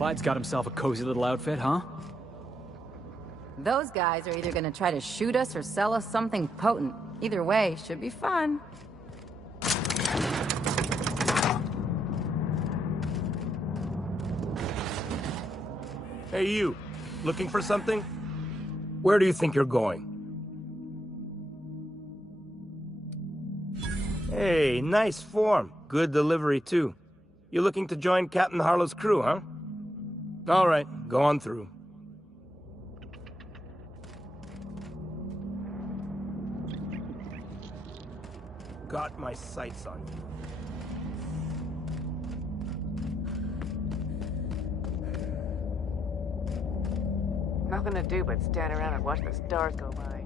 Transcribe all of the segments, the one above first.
Clyde's got himself a cozy little outfit, huh? Those guys are either gonna try to shoot us or sell us something potent. Either way, should be fun. Hey you, looking for something? Where do you think you're going? Hey, nice form. Good delivery too. You looking to join Captain Harlow's crew, huh? Alright, go on through. Got my sights on you. Nothing to do but stand around and watch the stars go by.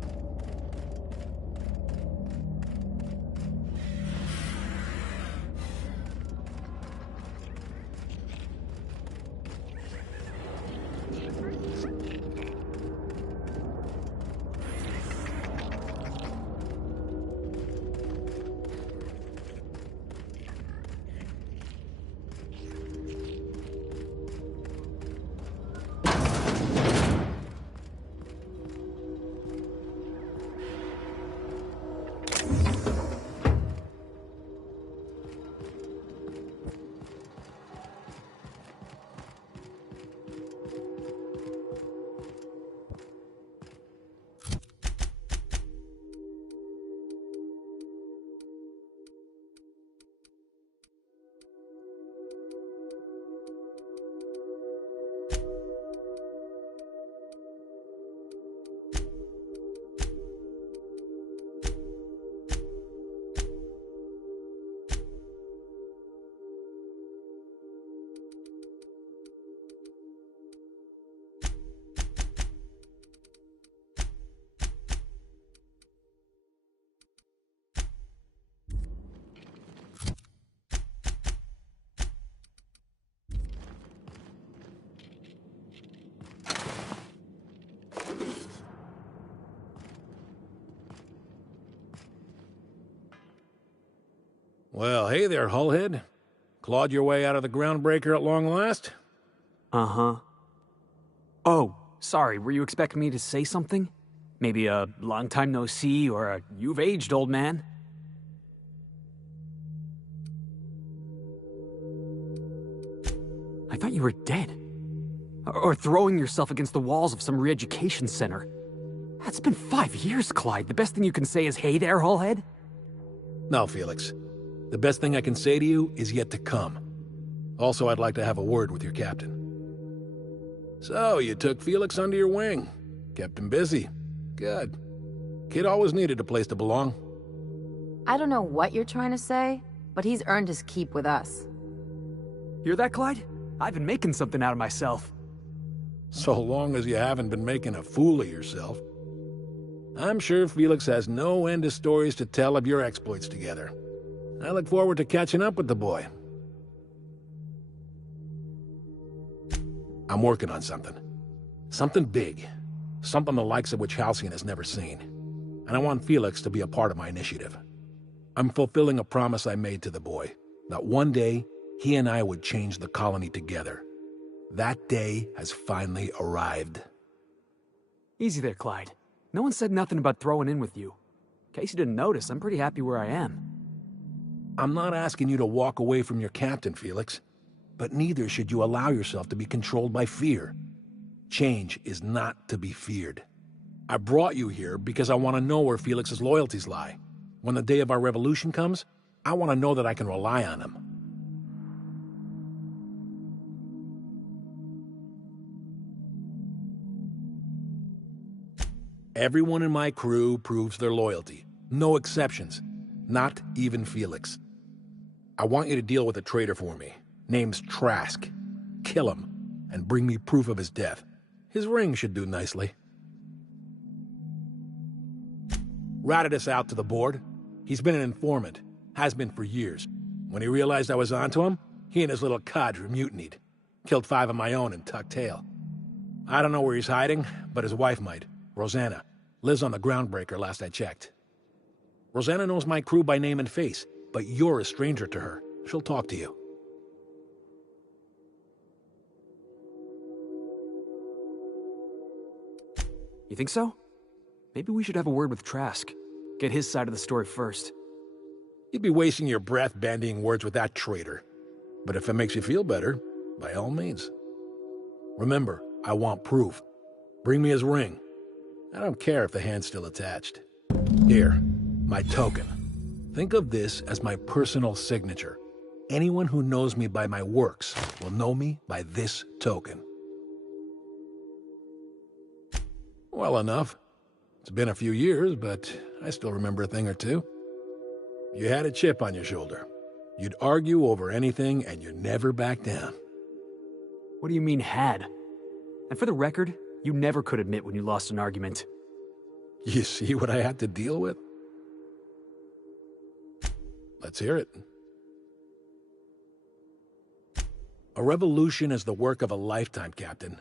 Well, hey there, Hullhead. Clawed your way out of the groundbreaker at long last? Uh-huh. Oh, sorry, were you expecting me to say something? Maybe a long time no see, or a you've aged, old man? I thought you were dead. Or throwing yourself against the walls of some re-education center. That's been 5 years, Clyde. The best thing you can say is, hey there, Hullhead? No, Felix. The best thing I can say to you is yet to come. Also, I'd like to have a word with your captain. So, you took Felix under your wing. Kept him busy. Good. Kid always needed a place to belong. I don't know what you're trying to say, but he's earned his keep with us. Hear that, Clyde? I've been making something out of myself. So long as you haven't been making a fool of yourself. I'm sure Felix has no end of stories to tell of your exploits together. I look forward to catching up with the boy. I'm working on something. Something big. Something the likes of which Halcyon has never seen. And I want Felix to be a part of my initiative. I'm fulfilling a promise I made to the boy, that one day he and I would change the colony together. That day has finally arrived. Easy there, Clyde. No one said nothing about throwing in with you. In case you didn't notice, I'm pretty happy where I am. I'm not asking you to walk away from your captain, Felix. But neither should you allow yourself to be controlled by fear. Change is not to be feared. I brought you here because I want to know where Felix's loyalties lie. When the day of our revolution comes, I want to know that I can rely on him. Everyone in my crew proves their loyalty. No exceptions. Not even Felix. I want you to deal with a traitor for me. Name's Trask. Kill him, and bring me proof of his death. His ring should do nicely. Ratted us out to the board. He's been an informant. Has been for years. When he realized I was onto him, he and his little cadre mutinied. Killed 5 of my own and tucked tail. I don't know where he's hiding, but his wife might. Rosanna. Lives on the groundbreaker last I checked. Rosanna knows my crew by name and face, but you're a stranger to her. She'll talk to you. You think so? Maybe we should have a word with Trask. Get his side of the story first. You'd be wasting your breath bandying words with that traitor. But if it makes you feel better, by all means. Remember, I want proof. Bring me his ring. I don't care if the hand's still attached. Here, my token. Think of this as my personal signature. Anyone who knows me by my works will know me by this token. Well enough. It's been a few years, but I still remember a thing or two. You had a chip on your shoulder. You'd argue over anything, and you never back down. What do you mean, had? And for the record, you never could admit when you lost an argument. You see what I had to deal with? Let's hear it. A revolution is the work of a lifetime, Captain.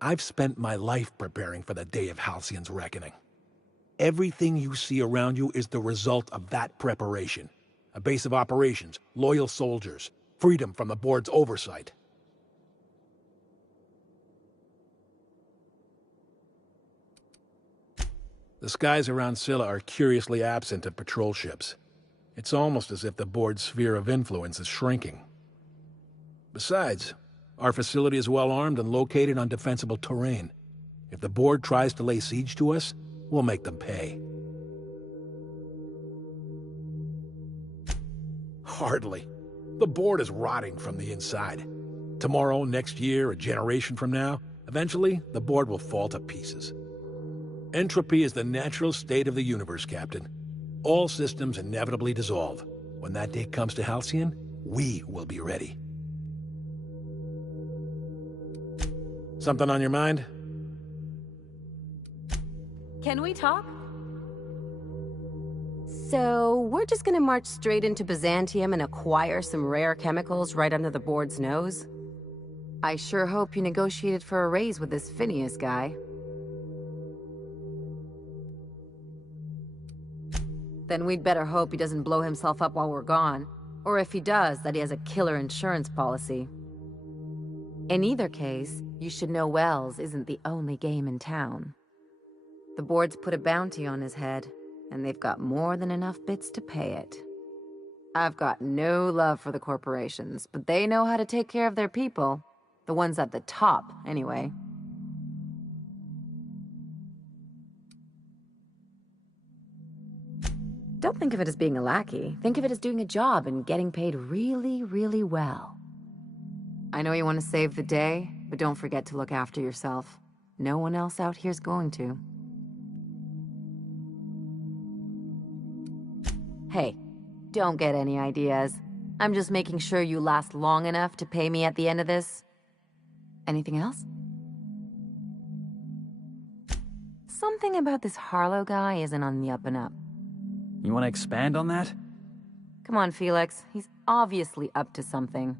I've spent my life preparing for the day of Halcyon's reckoning. Everything you see around you is the result of that preparation. A base of operations, loyal soldiers, freedom from the board's oversight. The skies around Scylla are curiously absent of patrol ships. It's almost as if the board's sphere of influence is shrinking. Besides, our facility is well armed and located on defensible terrain. If the board tries to lay siege to us, we'll make them pay. Hardly. The board is rotting from the inside. Tomorrow, next year, a generation from now, eventually, the board will fall to pieces. Entropy is the natural state of the universe, Captain. All systems inevitably dissolve. When that day comes to Halcyon, we will be ready. Something on your mind? Can we talk? So, we're just gonna march straight into Byzantium and acquire some rare chemicals right under the board's nose? I sure hope you negotiated for a raise with this Phineas guy. Then we'd better hope he doesn't blow himself up while we're gone. Or if he does, that he has a killer insurance policy. In either case, you should know Wells isn't the only game in town. The board's put a bounty on his head, and they've got more than enough bits to pay it. I've got no love for the corporations, but they know how to take care of their people. The ones at the top, anyway. Don't think of it as being a lackey. Think of it as doing a job and getting paid really, really well. I know you want to save the day, but don't forget to look after yourself. No one else out here's going to. Hey, don't get any ideas. I'm just making sure you last long enough to pay me at the end of this. Anything else? Something about this Harlow guy isn't on the up and up. You want to expand on that? Come on, Felix. He's obviously up to something.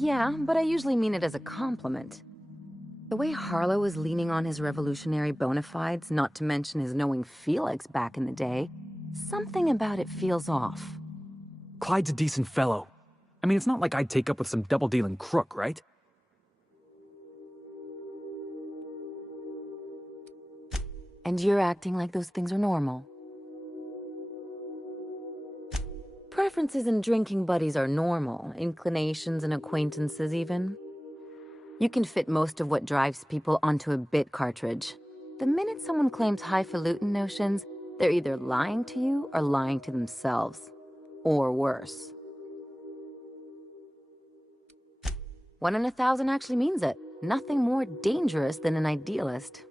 Yeah, but I usually mean it as a compliment. The way Harlow is leaning on his revolutionary bona fides, not to mention his knowing Felix back in the day, something about it feels off. Clyde's a decent fellow. I mean, it's not like I'd take up with some double-dealing crook, right? And you're acting like those things are normal. Preferences and drinking buddies are normal, inclinations and acquaintances even. You can fit most of what drives people onto a bit cartridge. The minute someone claims highfalutin notions, they're either lying to you or lying to themselves. Or worse. 1 in 1,000 actually means it. Nothing more dangerous than an idealist.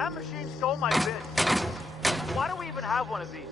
That machine stole my bin. Why do we even have one of these?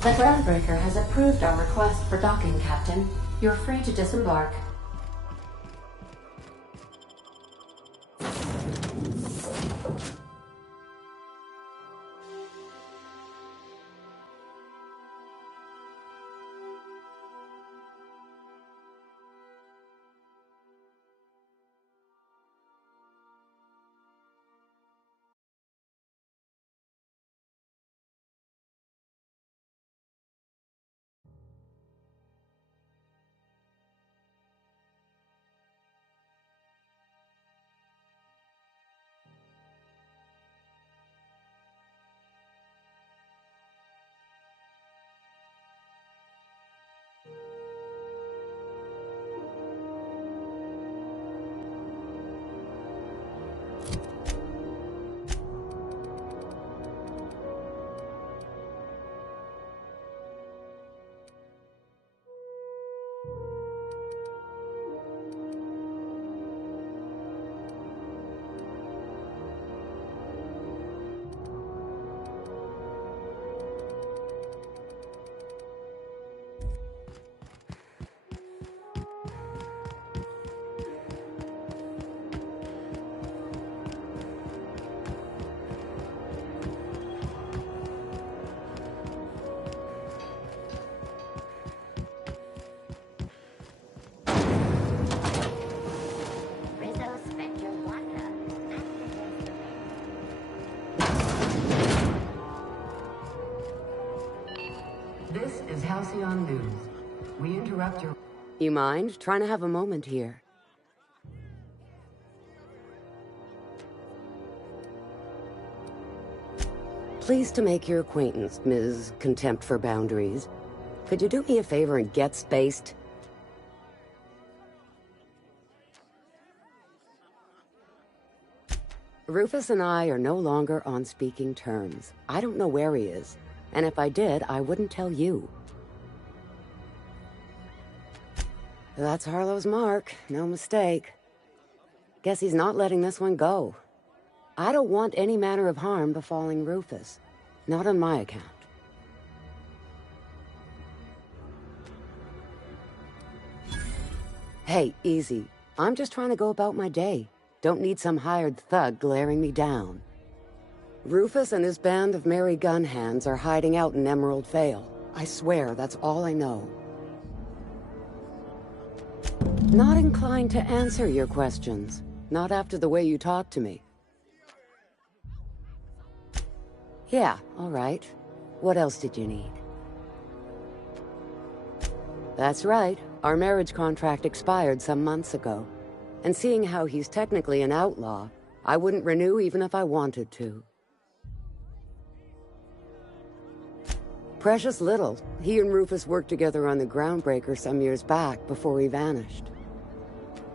The groundbreaker has approved our request for docking, Captain. You're free to disembark. This is Halcyon News. We interrupt your... You mind? Trying to have a moment here. Pleased to make your acquaintance, Ms. Contempt for Boundaries. Could you do me a favor and get spaced? Rufus and I are no longer on speaking terms. I don't know where he is, and if I did, I wouldn't tell you. That's Harlow's mark, no mistake. Guess he's not letting this one go. I don't want any manner of harm befalling Rufus. Not on my account. Hey, easy. I'm just trying to go about my day. Don't need some hired thug glaring me down. Rufus and his band of merry gun hands are hiding out in Emerald Vale. I swear, that's all I know. Not inclined to answer your questions. Not after the way you talked to me. Yeah, all right. What else did you need? That's right. Our marriage contract expired some months ago. And seeing how he's technically an outlaw, I wouldn't renew even if I wanted to. Precious little. He and Rufus worked together on the Groundbreaker some years back before he vanished.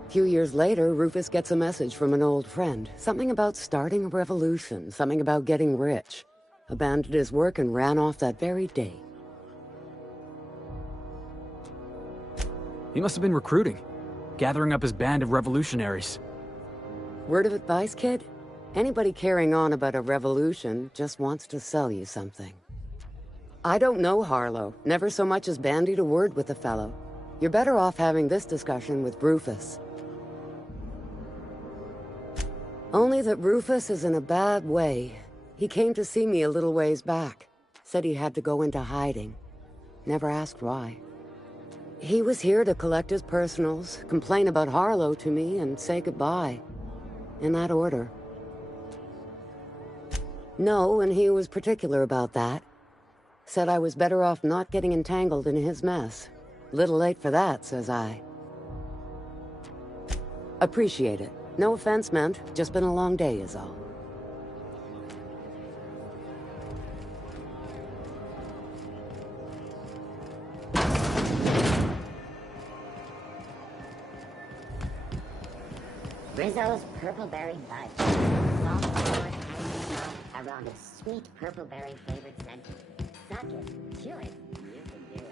A few years later, Rufus gets a message from an old friend. Something about starting a revolution, something about getting rich. Abandoned his work and ran off that very day. He must have been recruiting, gathering up his band of revolutionaries. Word of advice, kid? Anybody carrying on about a revolution just wants to sell you something. I don't know Harlow, never so much as bandied a word with the fellow. You're better off having this discussion with Rufus. Only that Rufus is in a bad way. He came to see me a little ways back. Said he had to go into hiding. Never asked why. He was here to collect his personals, complain about Harlow to me, and say goodbye. In that order. No, and he was particular about that. Said I was better off not getting entangled in his mess. Little late for that, says I. Appreciate it. No offense meant, just been a long day is all. Rizzo's Purpleberry Fudge. Soft forward, around a sweet purpleberry flavored scent. Suck it, chew it, you can do it.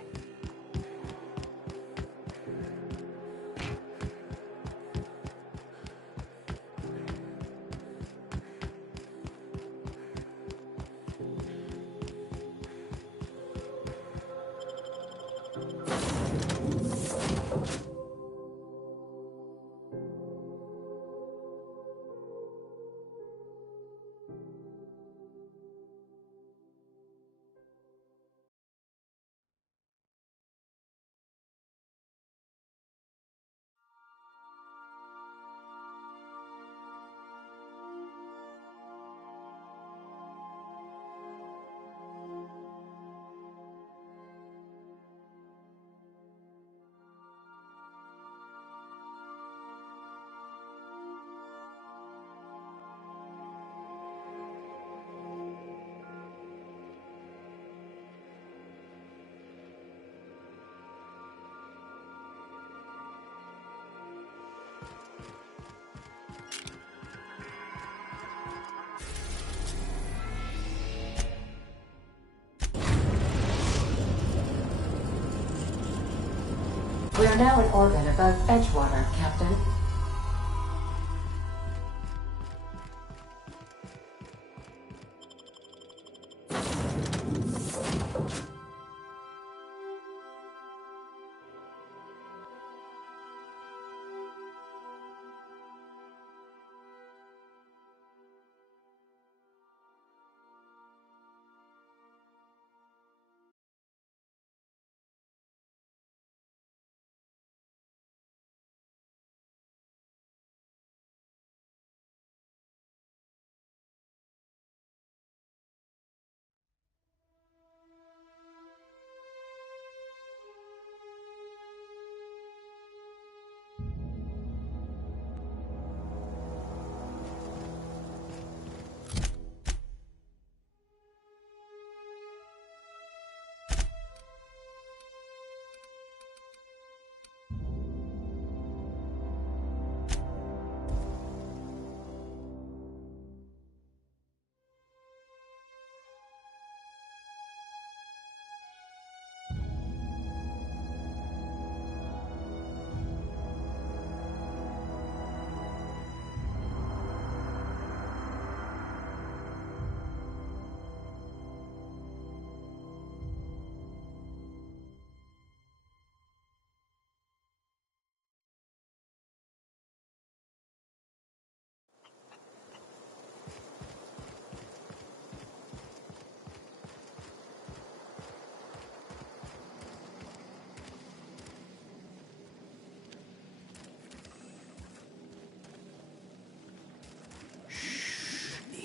We are now in orbit above Edgewater, Captain.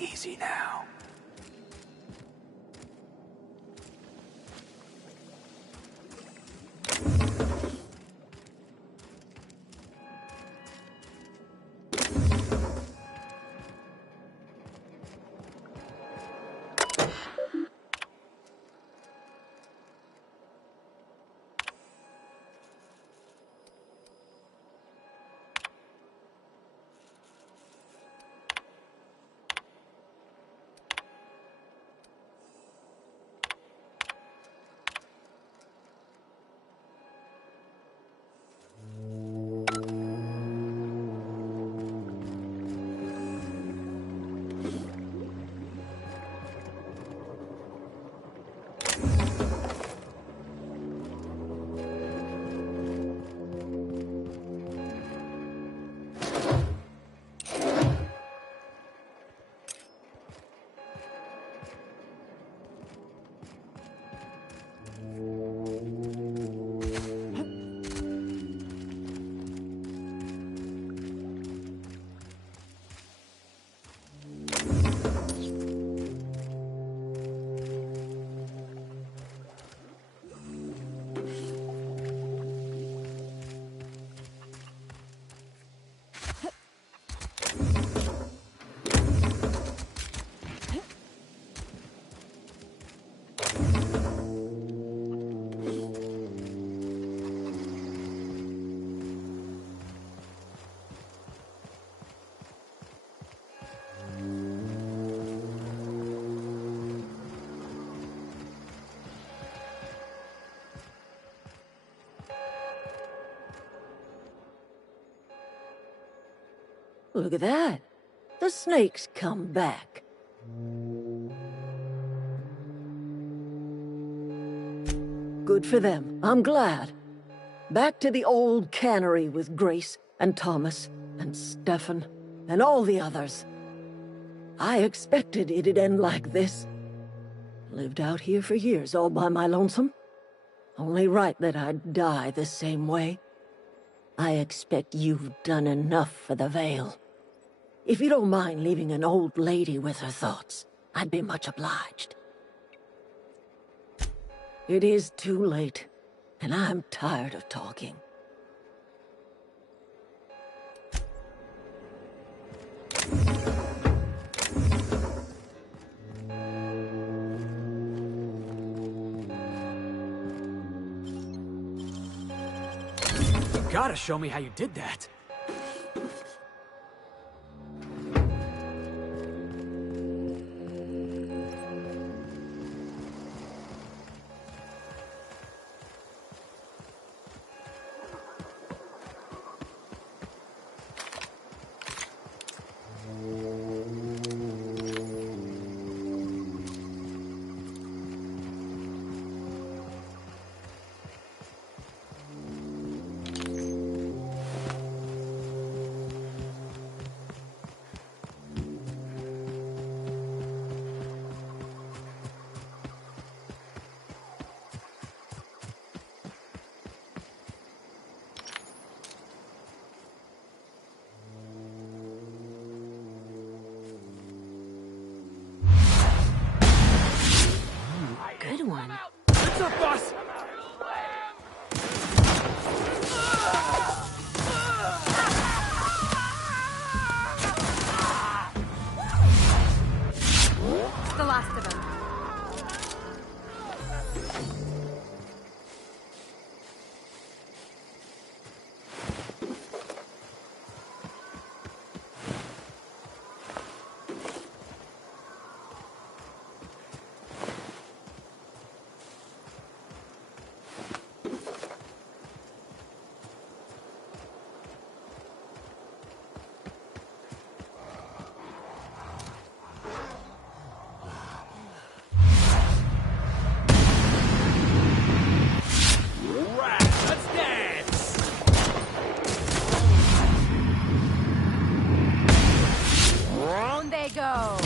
Easy now. Look at that. The snake's come back. Good for them. I'm glad. Back to the old cannery with Grace and Thomas and Stefan and all the others. I expected it'd end like this. Lived out here for years all by my lonesome. Only right that I'd die the same way. I expect you've done enough for the Vale. If you don't mind leaving an old lady with her thoughts, I'd be much obliged. It is too late, and I'm tired of talking. You gotta show me how you did that. Good one. What's up, boss? It's the last of them. Go.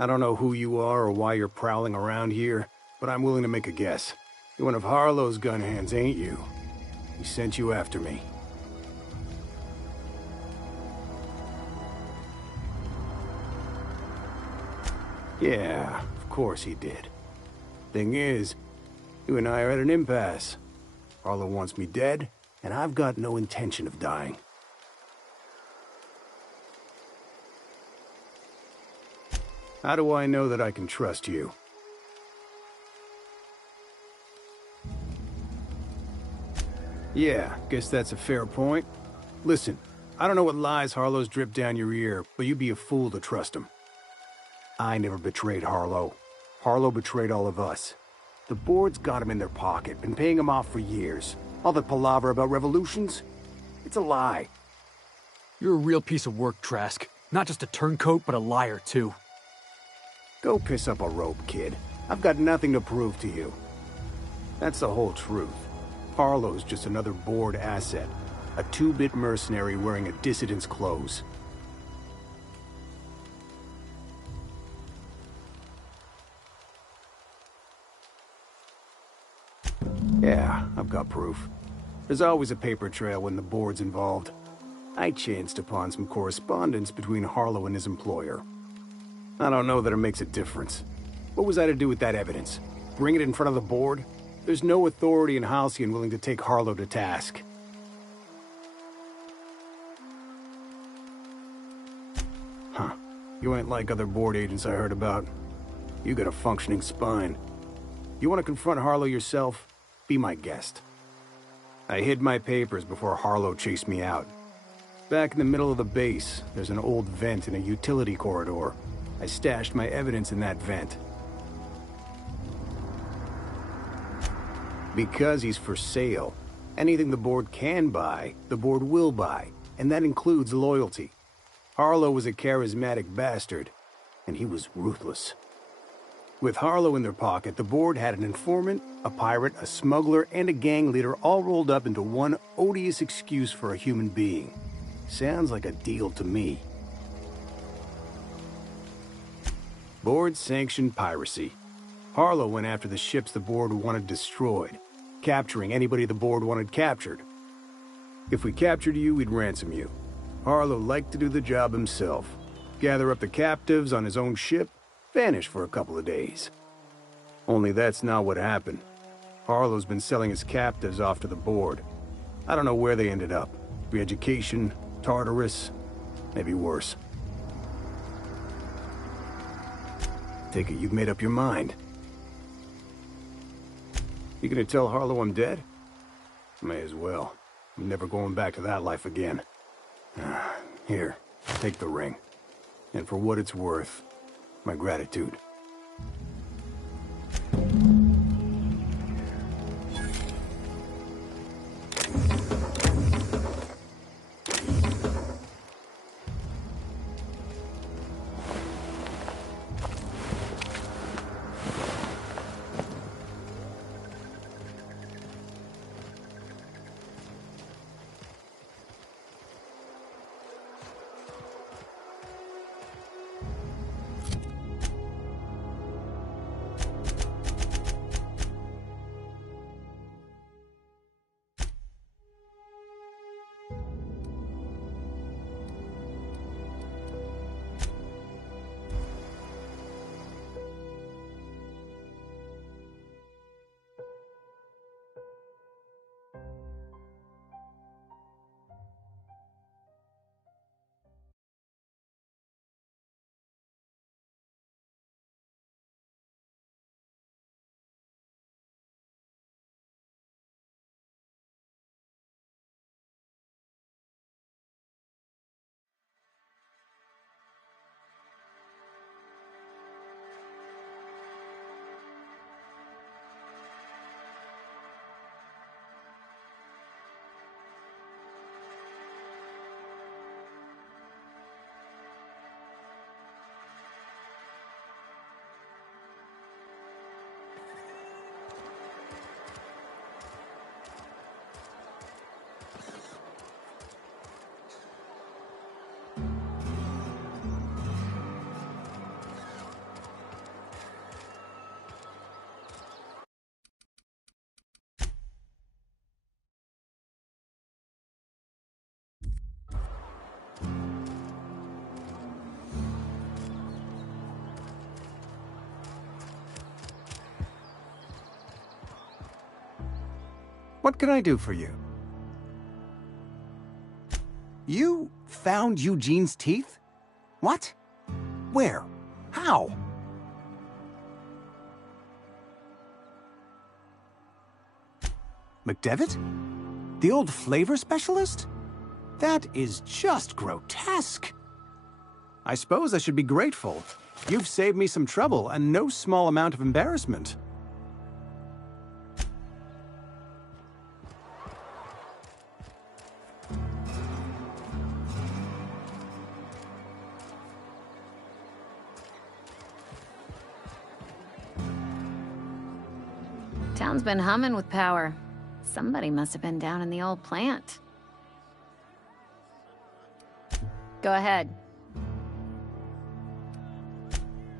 I don't know who you are or why you're prowling around here, but I'm willing to make a guess. You're one of Harlow's gun hands, ain't you? He sent you after me. Yeah, of course he did. Thing is, you and I are at an impasse. Harlow wants me dead, and I've got no intention of dying. How do I know that I can trust you? Yeah, guess that's a fair point. Listen, I don't know what lies Harlow's dripped down your ear, but you'd be a fool to trust him. I never betrayed Harlow. Harlow betrayed all of us. The board's got him in their pocket, been paying him off for years. All the palaver about revolutions? It's a lie. You're a real piece of work, Trask. Not just a turncoat, but a liar, too. Go piss up a rope, kid. I've got nothing to prove to you. That's the whole truth. Harlow's just another board asset. A 2-bit mercenary wearing a dissident's clothes. Yeah, I've got proof. There's always a paper trail when the board's involved. I chanced upon some correspondence between Harlow and his employer. I don't know that it makes a difference. What was I to do with that evidence? Bring it in front of the board? There's no authority in Halcyon willing to take Harlow to task. Huh. You ain't like other board agents I heard about. You got a functioning spine. You want to confront Harlow yourself? Be my guest. I hid my papers before Harlow chased me out. Back in the middle of the base, there's an old vent in a utility corridor. I stashed my evidence in that vent. Because he's for sale. Anything the board can buy, the board will buy, and that includes loyalty. Harlow was a charismatic bastard, and he was ruthless. With Harlow in their pocket, the board had an informant, a pirate, a smuggler, and a gang leader all rolled up into one odious excuse for a human being. Sounds like a deal to me. Board-sanctioned piracy. Harlow went after the ships the board wanted destroyed, capturing anybody the board wanted captured. If we captured you, we'd ransom you. Harlow liked to do the job himself. Gather up the captives on his own ship, vanish for a couple of days. Only that's not what happened. Harlow's been selling his captives off to the board. I don't know where they ended up. Re-education, Tartarus, maybe worse. Take it you've made up your mind. You gonna tell Harlow I'm dead? May as well. I'm never going back to that life again. Here, take the ring. And for what it's worth, my gratitude. What can I do for you? You found Eugene's teeth? What? Where? How? McDevitt? The old flavor specialist? That is just grotesque. I suppose I should be grateful. You've saved me some trouble and no small amount of embarrassment. Town's been humming with power. Somebody must have been down in the old plant. Go ahead.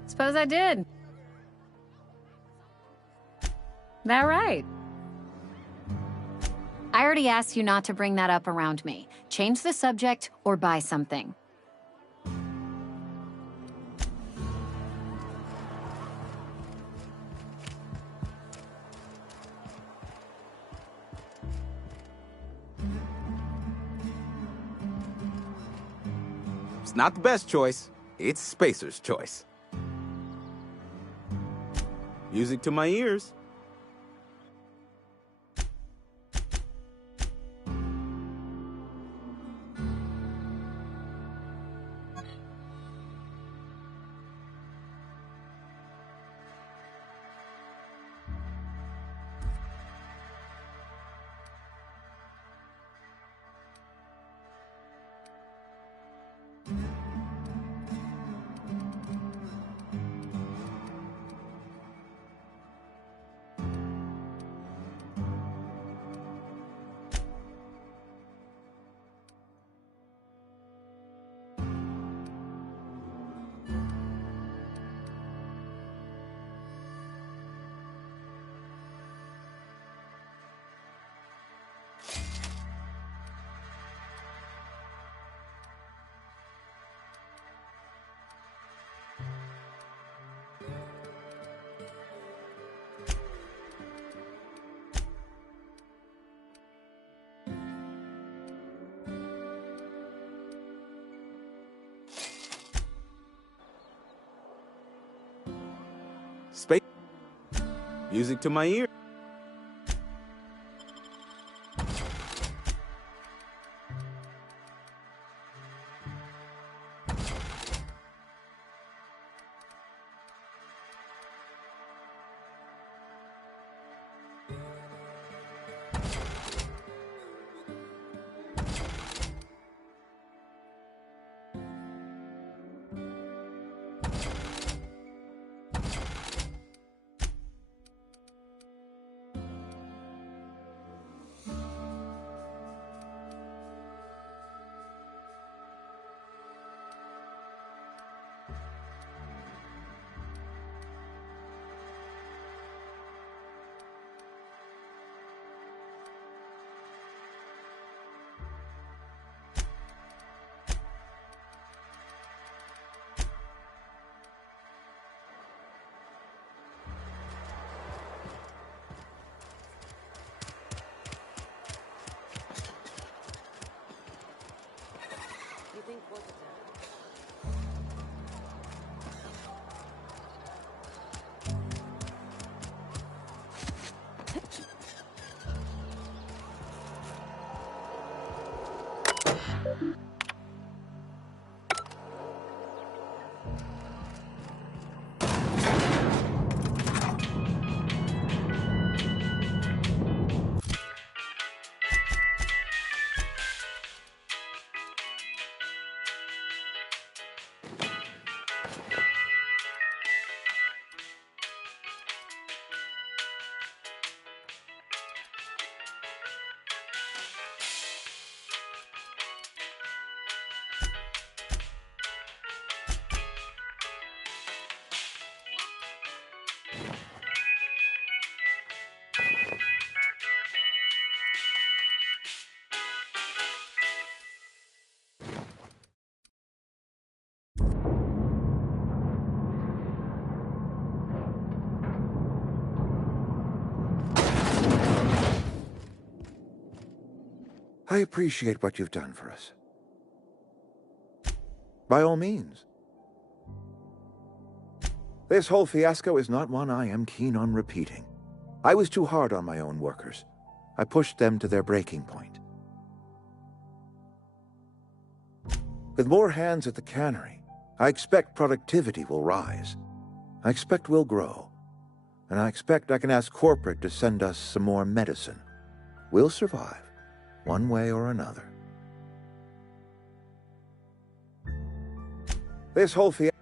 Suppose I did. That right? I already asked you not to bring that up around me. Change the subject or buy something. It's not the best choice. It's Spacer's choice. Music to my ears. Space. Music to my ear. I appreciate what you've done for us. By all means. This whole fiasco is not one I am keen on repeating. I was too hard on my own workers. I pushed them to their breaking point. With more hands at the cannery, I expect productivity will rise. I expect we'll grow. And I expect I can ask corporate to send us some more medicine. We'll survive, one way or another. This whole fiasco...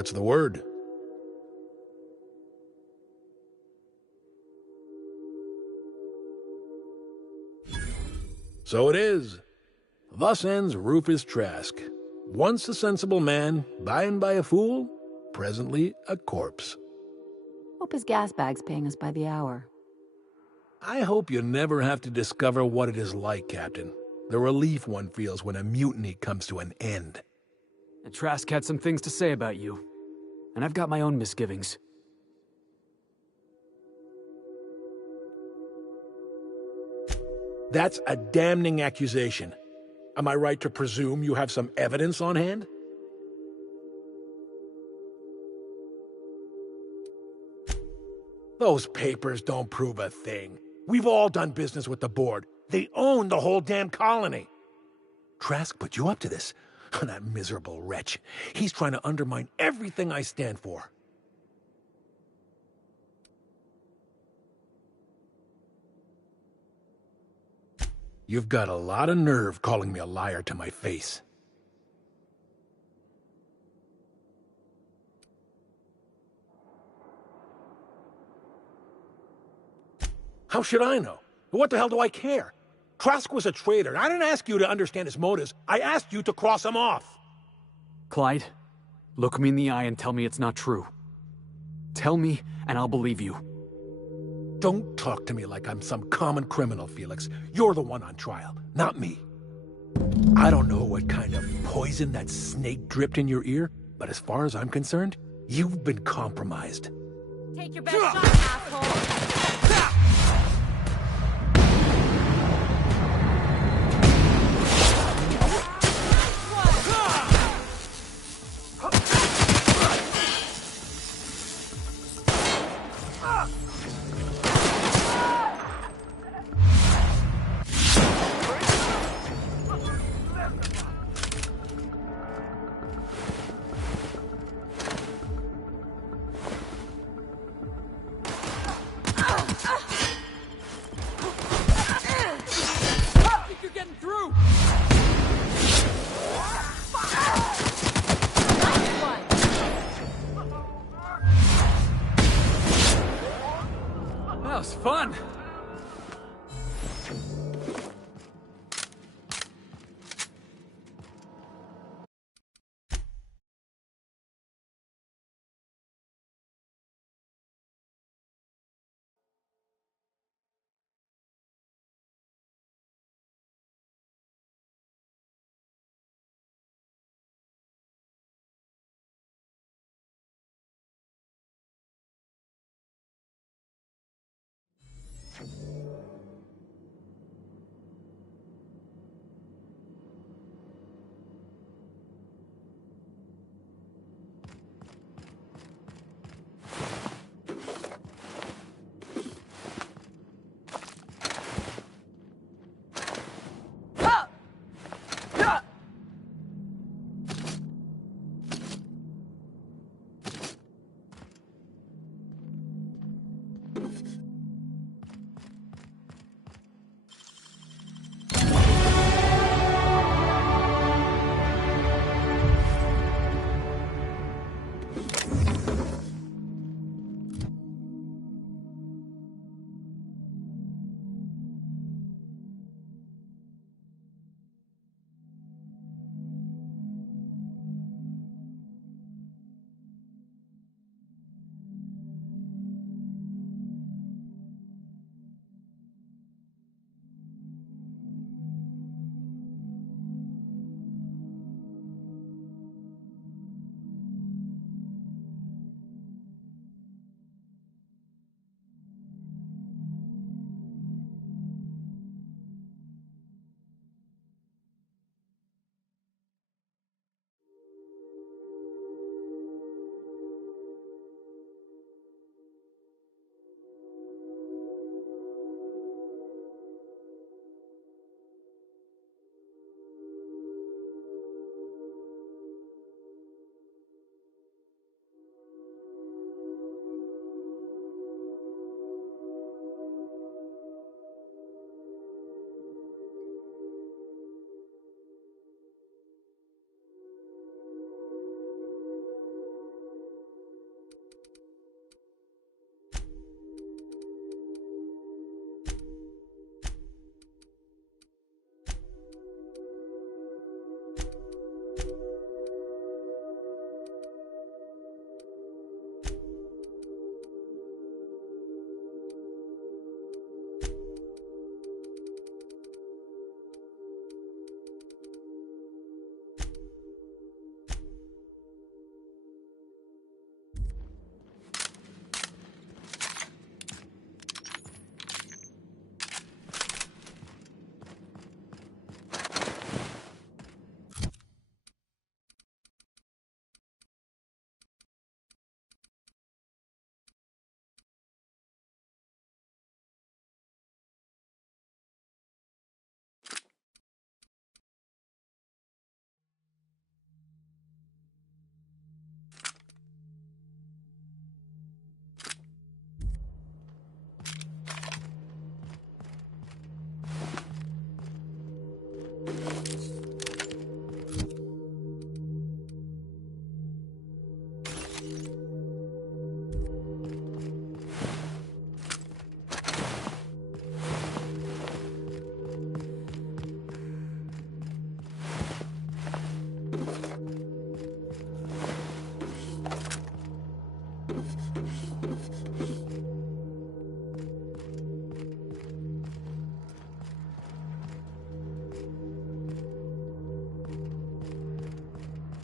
What's the word? So it is. Thus ends Rufus Trask. Once a sensible man, by and by a fool, presently a corpse. Hope his gas bag's paying us by the hour. I hope you never have to discover what it is like, Captain. The relief one feels when a mutiny comes to an end. And Trask had some things to say about you. And I've got my own misgivings. That's a damning accusation. Am I right to presume you have some evidence on hand? Those papers don't prove a thing. We've all done business with the board. They own the whole damn colony. Trask put you up to this. That miserable wretch. He's trying to undermine everything I stand for. You've got a lot of nerve calling me a liar to my face. How should I know? What the hell do I care? Trask was a traitor. I didn't ask you to understand his motives. I asked you to cross him off. Clyde, look me in the eye and tell me it's not true. Tell me, and I'll believe you. Don't talk to me like I'm some common criminal, Felix. You're the one on trial, not me. I don't know what kind of poison that snake dripped in your ear, but as far as I'm concerned, you've been compromised. Take your best shot, asshole!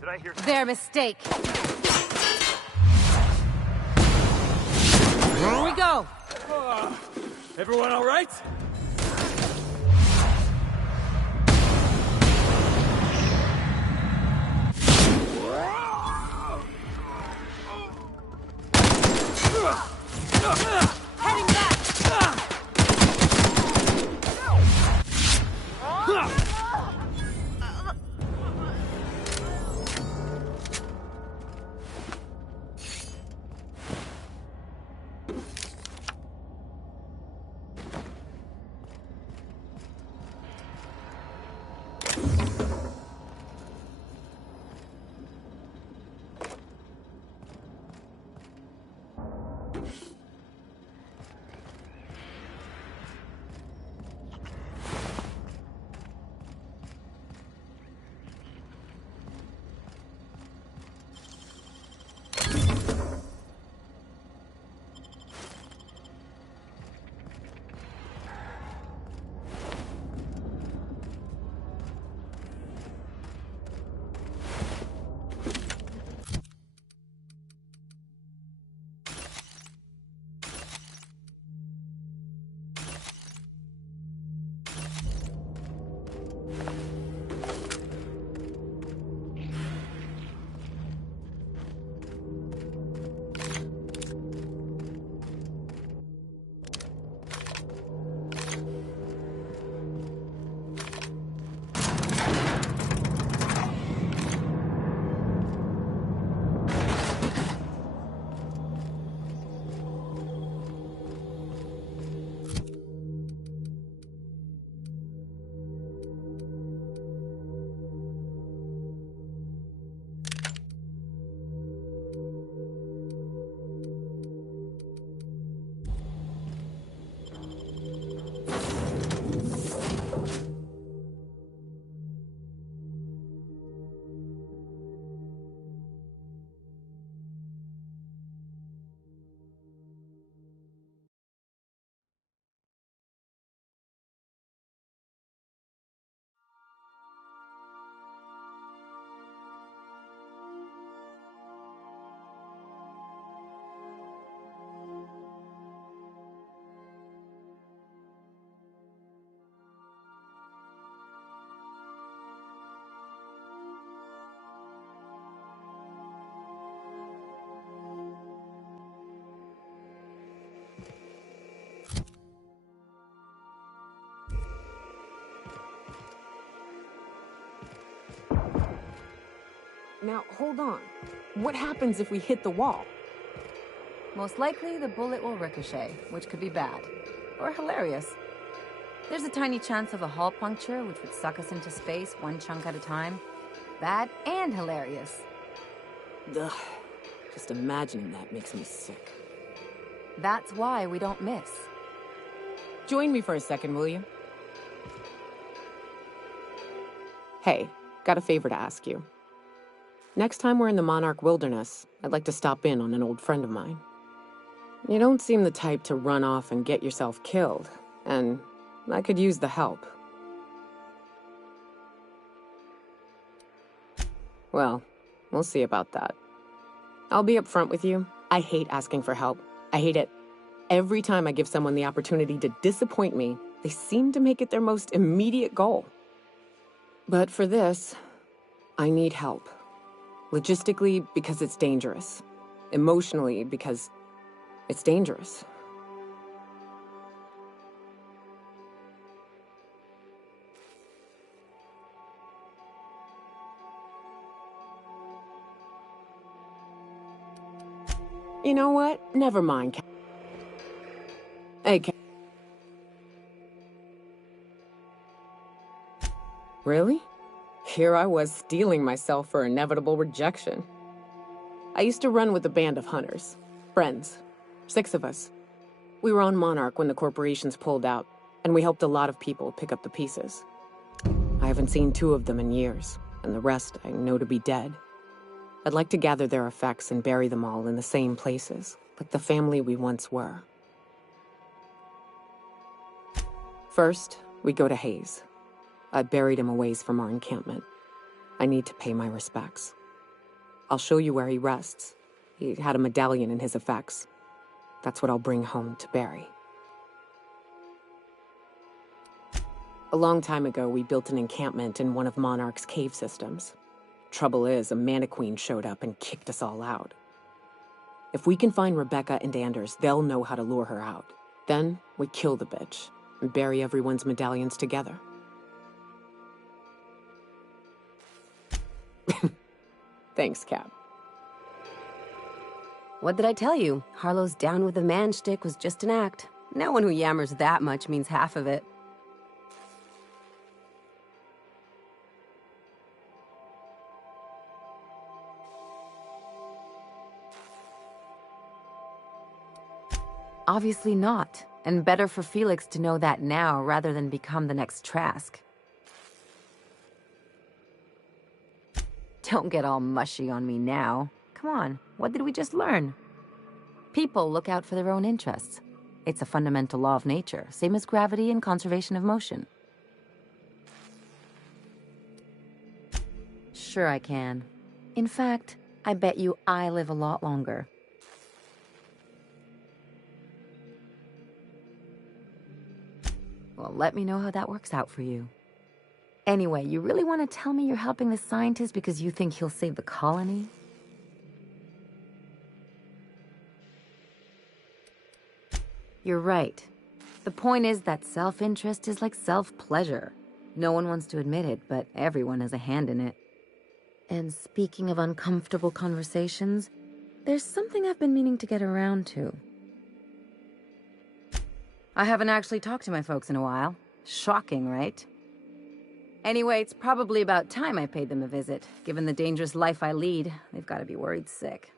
Did I hear? Their mistake. Here we go. Everyone all right? Heading back. Now, hold on. What happens if we hit the wall? Most likely, the bullet will ricochet, which could be bad. Or hilarious. There's a tiny chance of a hull puncture, which would suck us into space one chunk at a time. Bad and hilarious. Ugh. Just imagining that makes me sick. That's why we don't miss. Join me for a second, will you? Hey, got a favor to ask you. Next time we're in the Monarch Wilderness, I'd like to stop in on an old friend of mine. You don't seem the type to run off and get yourself killed, and I could use the help. Well, we'll see about that. I'll be upfront with you. I hate asking for help. I hate it. Every time I give someone the opportunity to disappoint me, they seem to make it their most immediate goal. But for this, I need help. Logistically, because it's dangerous. Emotionally, because it's dangerous. You know what? Never mind. Hey, Really? Here I was steeling myself for inevitable rejection. I used to run with a band of hunters. Friends. 6 of us. We were on Monarch when the corporations pulled out, and we helped a lot of people pick up the pieces. I haven't seen 2 of them in years, and the rest I know to be dead. I'd like to gather their effects and bury them all in the same places, like the family we once were. First, we go to Hayes. I buried him a ways from our encampment. I need to pay my respects. I'll show you where he rests. He had a medallion in his effects. That's what I'll bring home to Barry. A long time ago, we built an encampment in one of Monarch's cave systems. Trouble is, a Mantiqueen showed up and kicked us all out. If we can find Rebecca and Anders, they'll know how to lure her out. Then, we kill the bitch and bury everyone's medallions together. Thanks, Cap. What did I tell you? Harlow's down with the man shtick was just an act. No one who yammers that much means half of it. Obviously not, and better for Felix to know that now rather than become the next Trask. Don't get all mushy on me now. Come on, what did we just learn? People look out for their own interests. It's a fundamental law of nature, same as gravity and conservation of motion. Sure I can. In fact, I bet you I live a lot longer. Well, let me know how that works out for you. Anyway, you really want to tell me you're helping the scientist because you think he'll save the colony? You're right. The point is that self-interest is like self-pleasure. No one wants to admit it, but everyone has a hand in it. And speaking of uncomfortable conversations, there's something I've been meaning to get around to. I haven't actually talked to my folks in a while. Shocking, right? Anyway, it's probably about time I paid them a visit. Given the dangerous life I lead, they've got to be worried sick.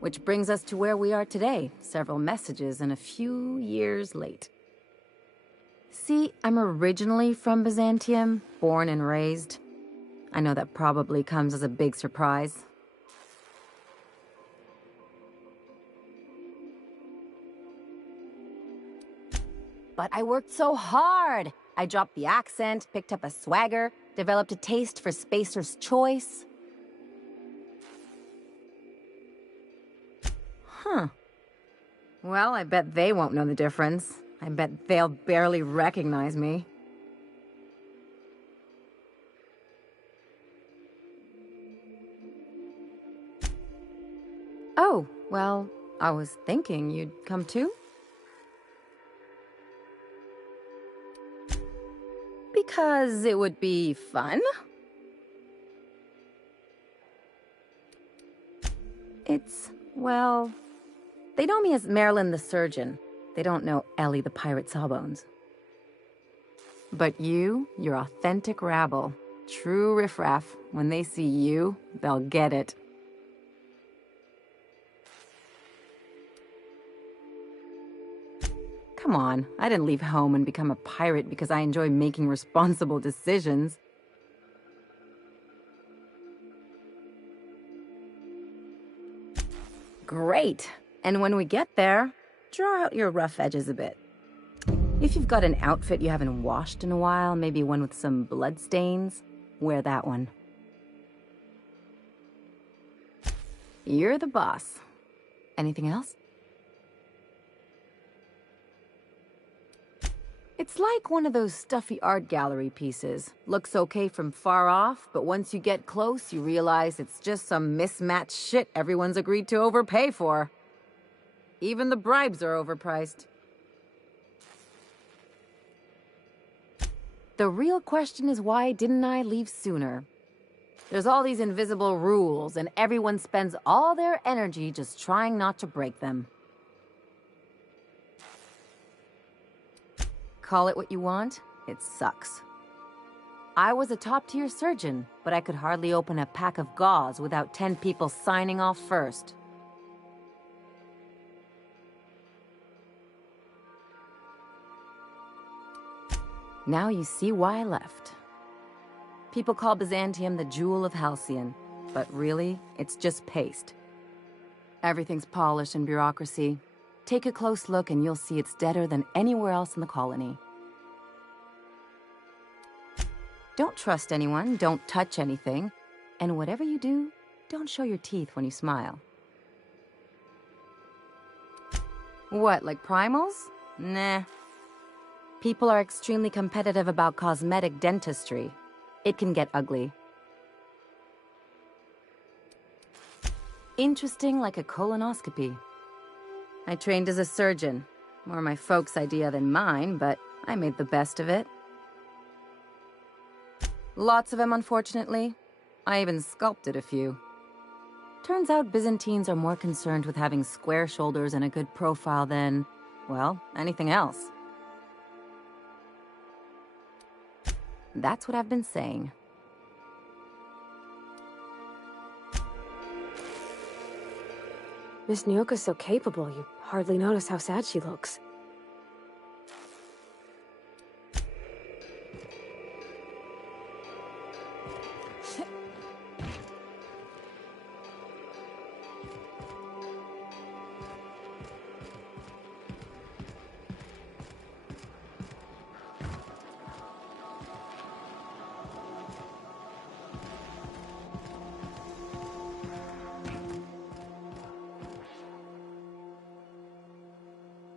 Which brings us to where we are today. Several messages and a few years late. See, I'm originally from Byzantium, born and raised. I know that probably comes as a big surprise. But I worked so hard! I dropped the accent, picked up a swagger, developed a taste for Spacer's Choice. Huh. Well, I bet they won't know the difference. I bet they'll barely recognize me. Oh, well, I was thinking you'd come too? Because it would be fun? Well, they know me as Marilyn the Surgeon. They don't know Ellie the Pirate Sawbones. But you're authentic rabble. True riffraff. When they see you, they'll get it. Come on, I didn't leave home and become a pirate because I enjoy making responsible decisions. Great. And when we get there, draw out your rough edges a bit. If you've got an outfit you haven't washed in a while, maybe one with some blood stains, wear that one. You're the boss. Anything else? It's like one of those stuffy art gallery pieces. Looks okay from far off, but once you get close, you realize it's just some mismatched shit everyone's agreed to overpay for. Even the bribes are overpriced. The real question is, why didn't I leave sooner? There's all these invisible rules, and everyone spends all their energy just trying not to break them. Call it what you want, it sucks. I was a top-tier surgeon, but I could hardly open a pack of gauze without 10 people signing off first. Now you see why I left. People call Byzantium the jewel of Halcyon, but really, it's just paste. Everything's polish and bureaucracy. Take a close look and you'll see it's deader than anywhere else in the colony. Don't trust anyone, don't touch anything, and whatever you do, don't show your teeth when you smile. What, like primals? Nah. People are extremely competitive about cosmetic dentistry. It can get ugly. Interesting like a colonoscopy. I trained as a surgeon. More my folks' idea than mine, but I made the best of it. Lots of them, unfortunately. I even sculpted a few. Turns out Byzantines are more concerned with having square shoulders and a good profile than, well, anything else. That's what I've been saying. Miss Nyoka's so capable, you hardly notice how sad she looks.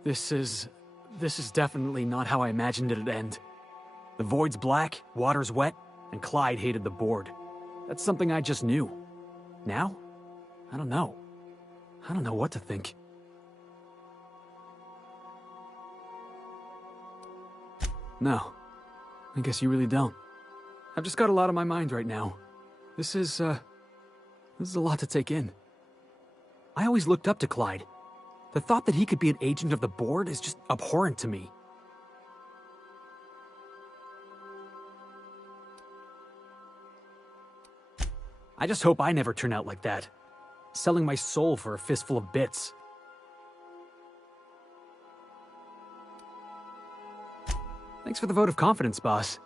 This is definitely not how I imagined it'd end. The void's black, water's wet, and Clyde hated the board. That's something I just knew. Now? I don't know. I don't know what to think. No. I guess you really don't. I've just got a lot on my mind right now. This is a lot to take in. I always looked up to Clyde. The thought that he could be an agent of the board is just abhorrent to me. I just hope I never turn out like that. Selling my soul for a fistful of bits. Thanks for the vote of confidence, boss.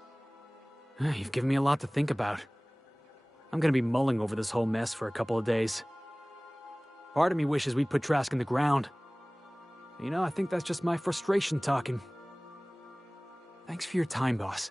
You've given me a lot to think about. I'm gonna be mulling over this whole mess for a couple of days. Part of me wishes we'd put Trask in the ground. You know, I think that's just my frustration talking. Thanks for your time, boss.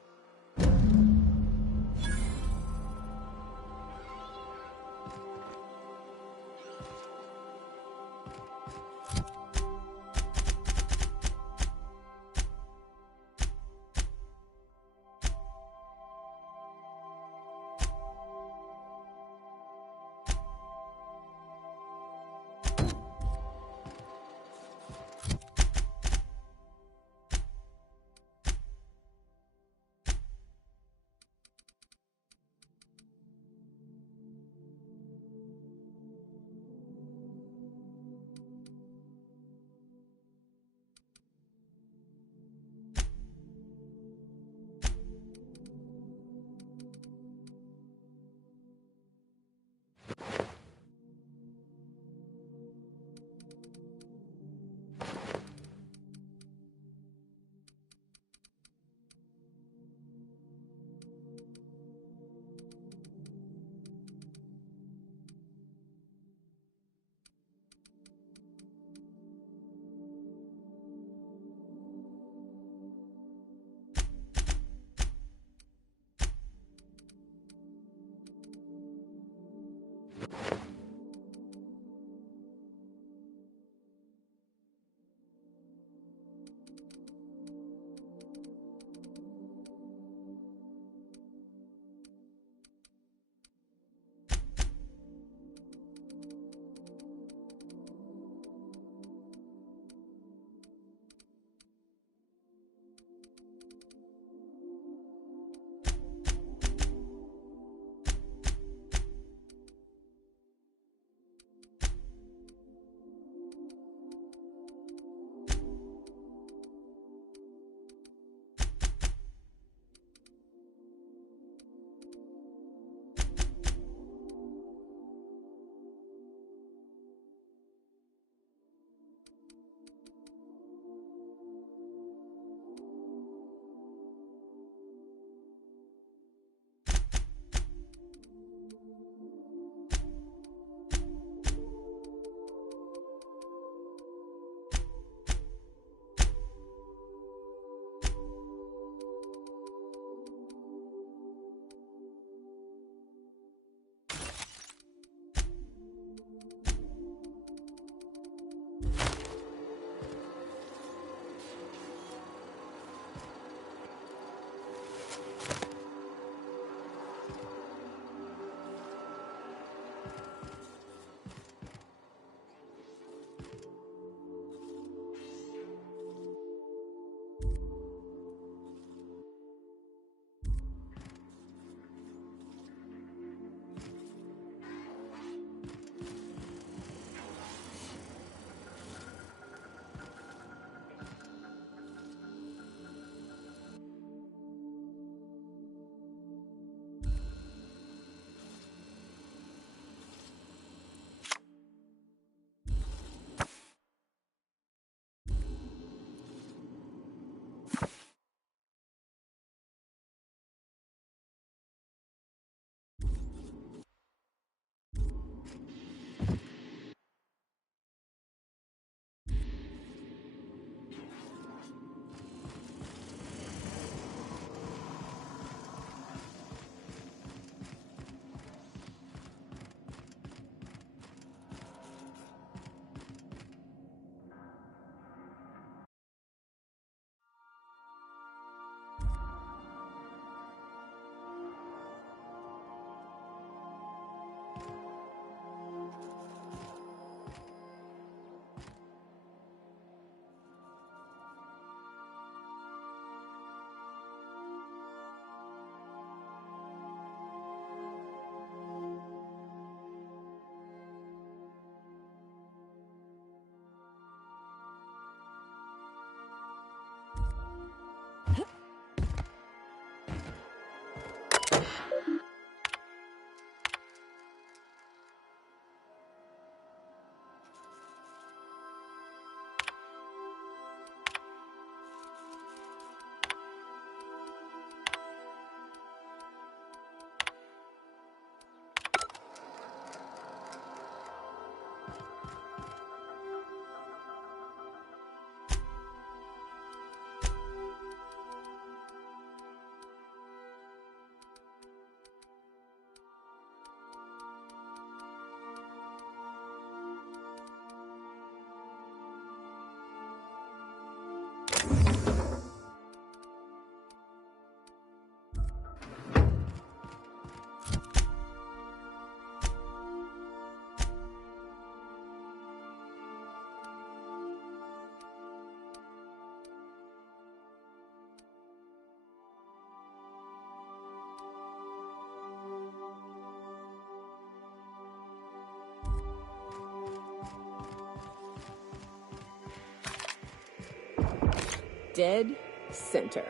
dead center.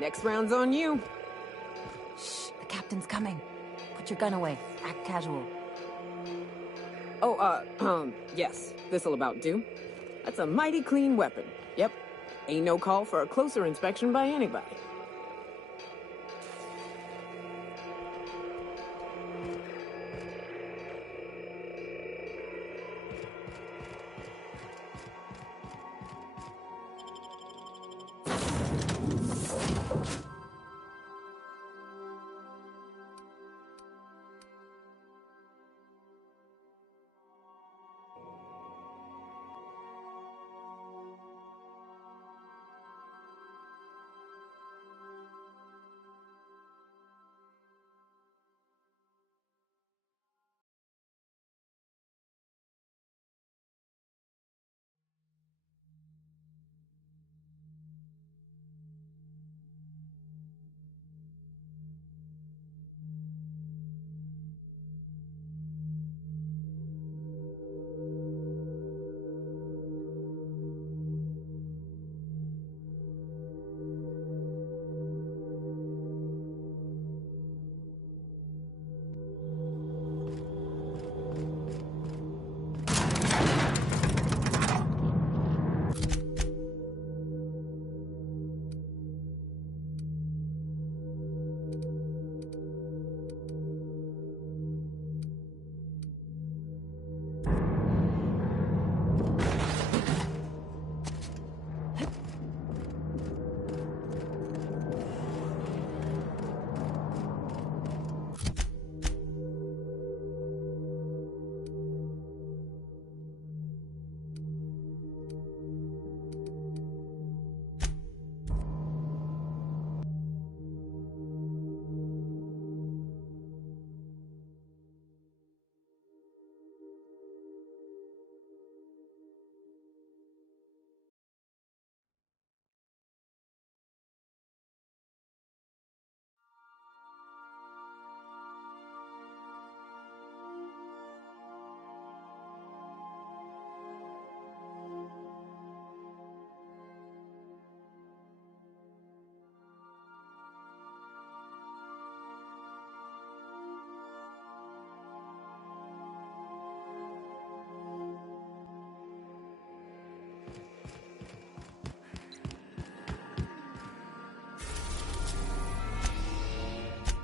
Next round's on you. Shh, the captain's coming. Put your gun away. Act casual. Oh, yes. This'll about do. That's a mighty clean weapon. Yep. Ain't no call for a closer inspection by anybody.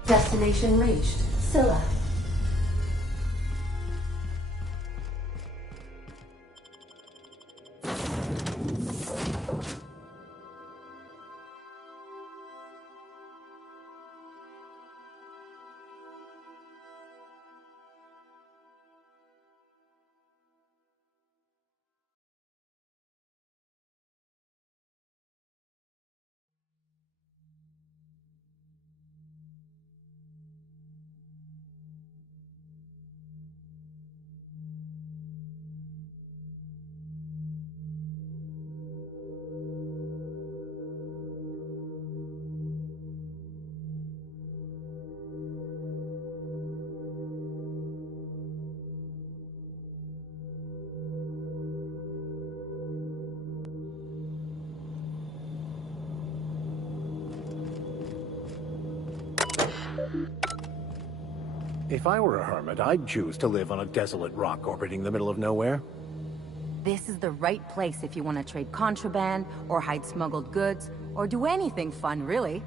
Destination reached. Scylla. If I were a hermit, I'd choose to live on a desolate rock orbiting the middle of nowhere. This is the right place if you want to trade contraband, or hide smuggled goods, or do anything fun, really.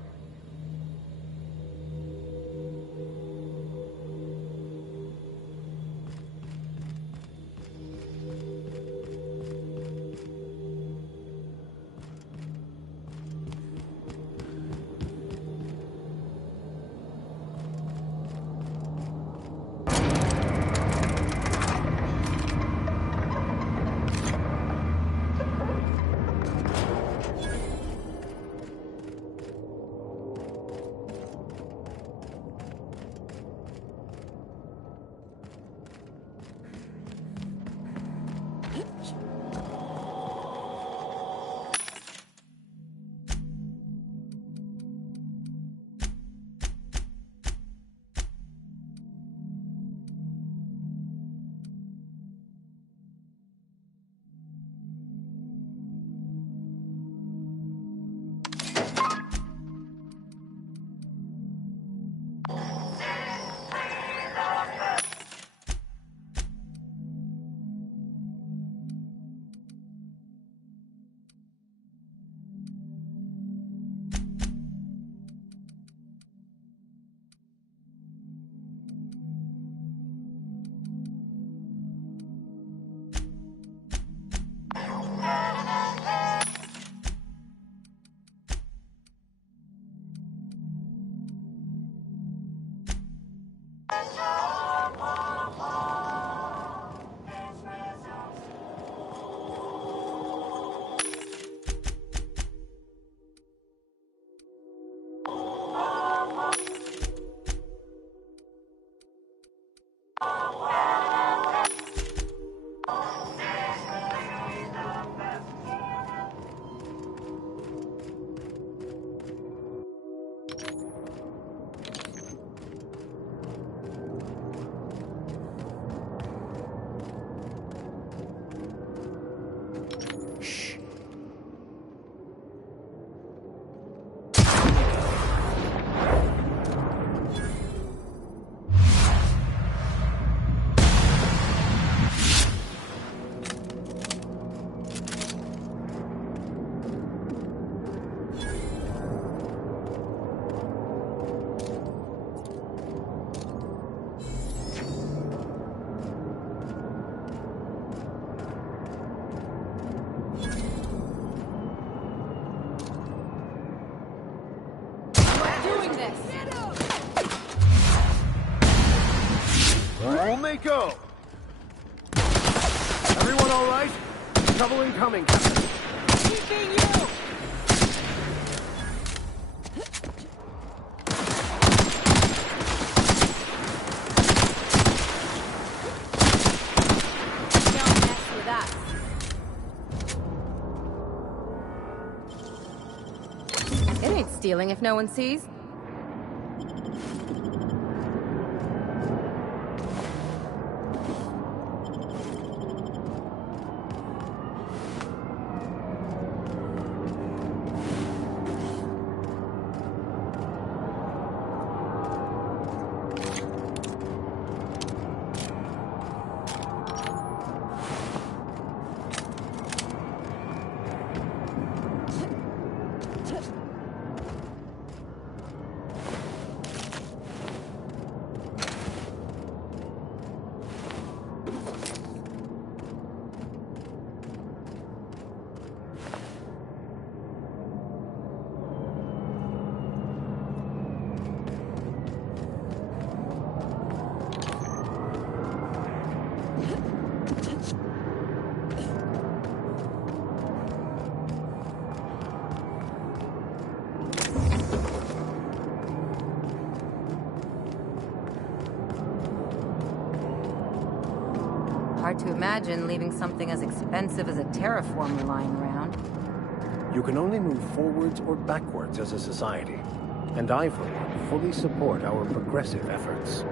doing this! On they go! Everyone all right? Trouble incoming, Captain. Keeping you! Don't mess with us. It ain't stealing if no one sees. Hard to imagine leaving something as expensive as a terraformer lying around. You can only move forwards or backwards as a society. And I, for one, fully support our progressive efforts.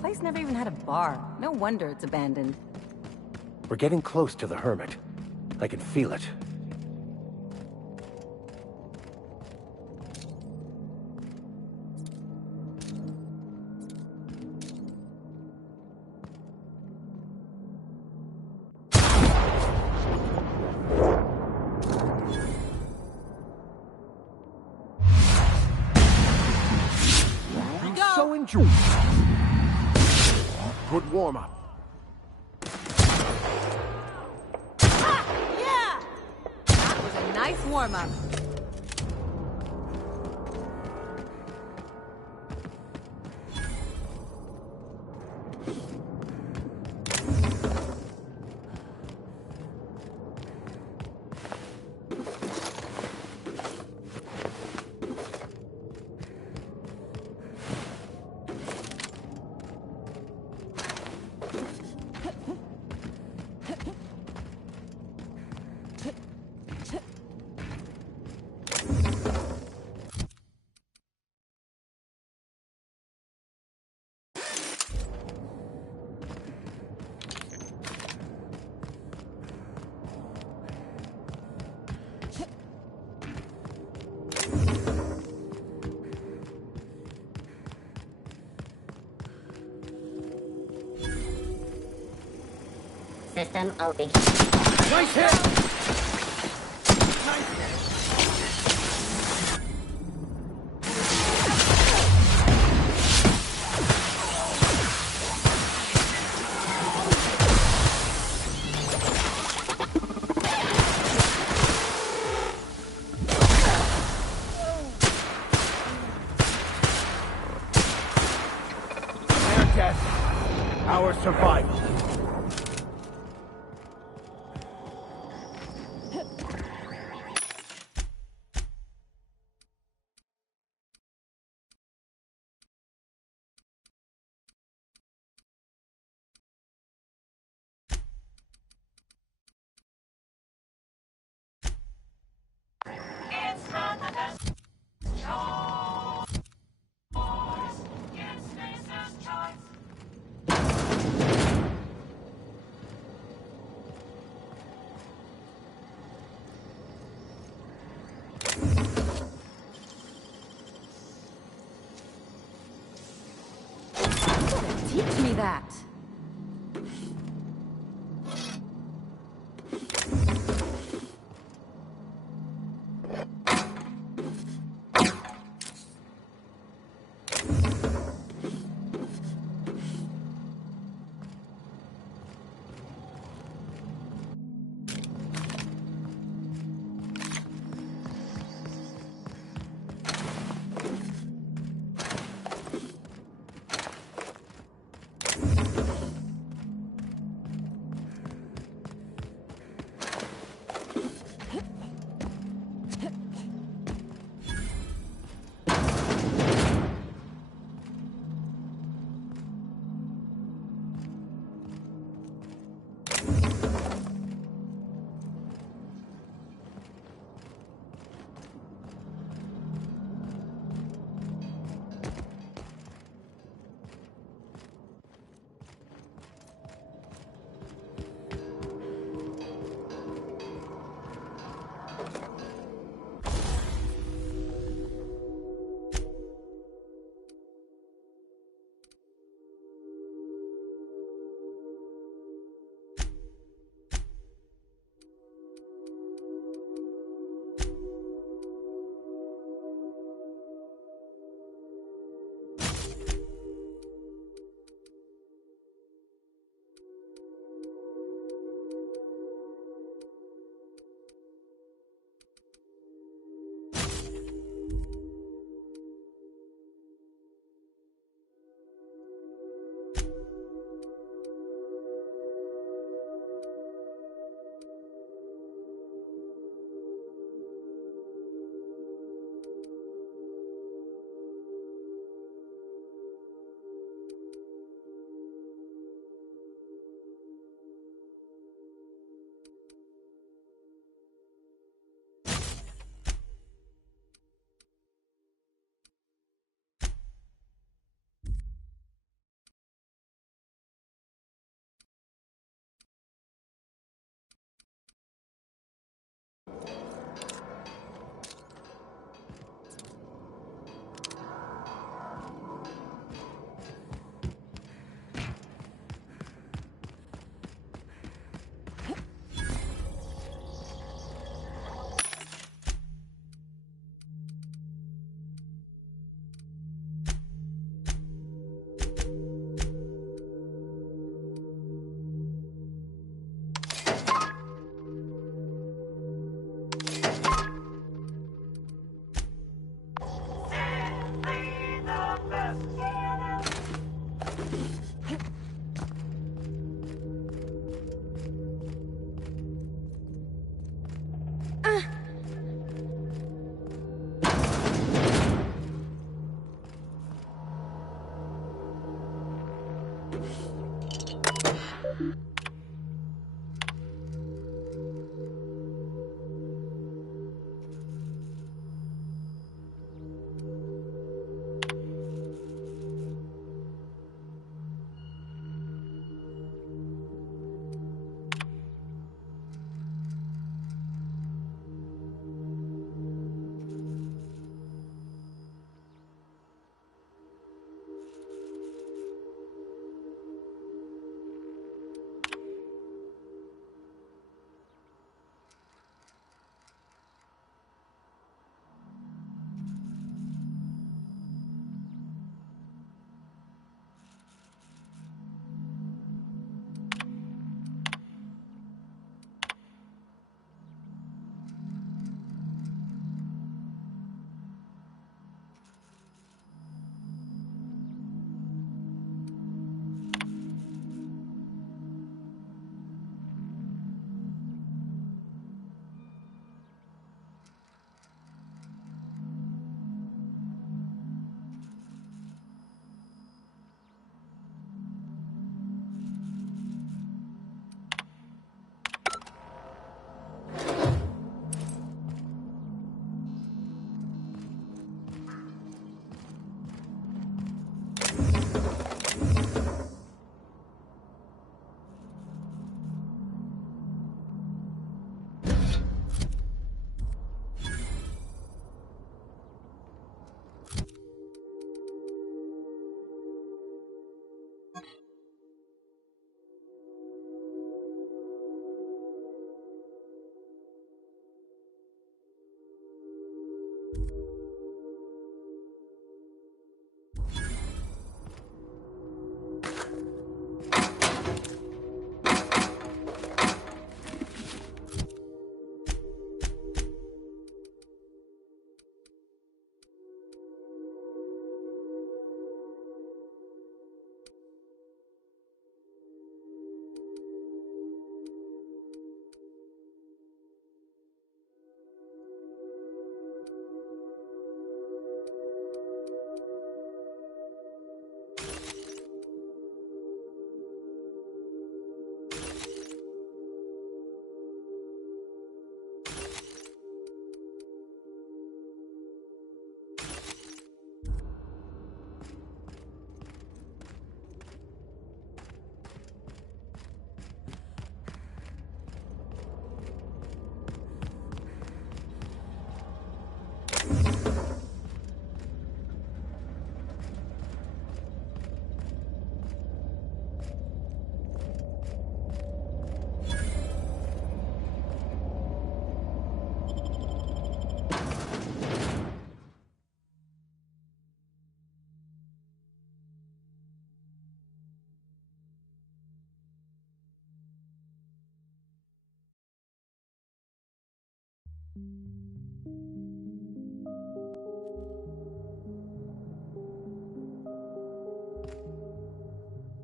Place never even had a bar. No wonder it's abandoned. We're getting close to the Hermit. I can feel it. So enjoy. Good warm-up. Yeah! That was a nice warm-up. System open. Nice hit! Their death, our survival.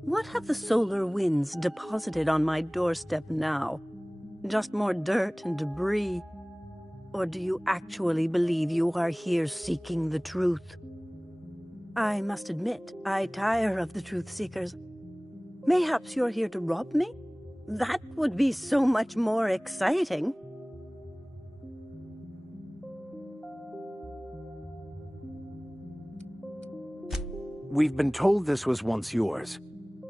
What have the solar winds deposited on my doorstep now? Just more dirt and debris? Or do you actually believe you are here seeking the truth? I must admit, I tire of the truth seekers. Mayhaps you're here to rob me? That would be so much more exciting. We've been told this was once yours.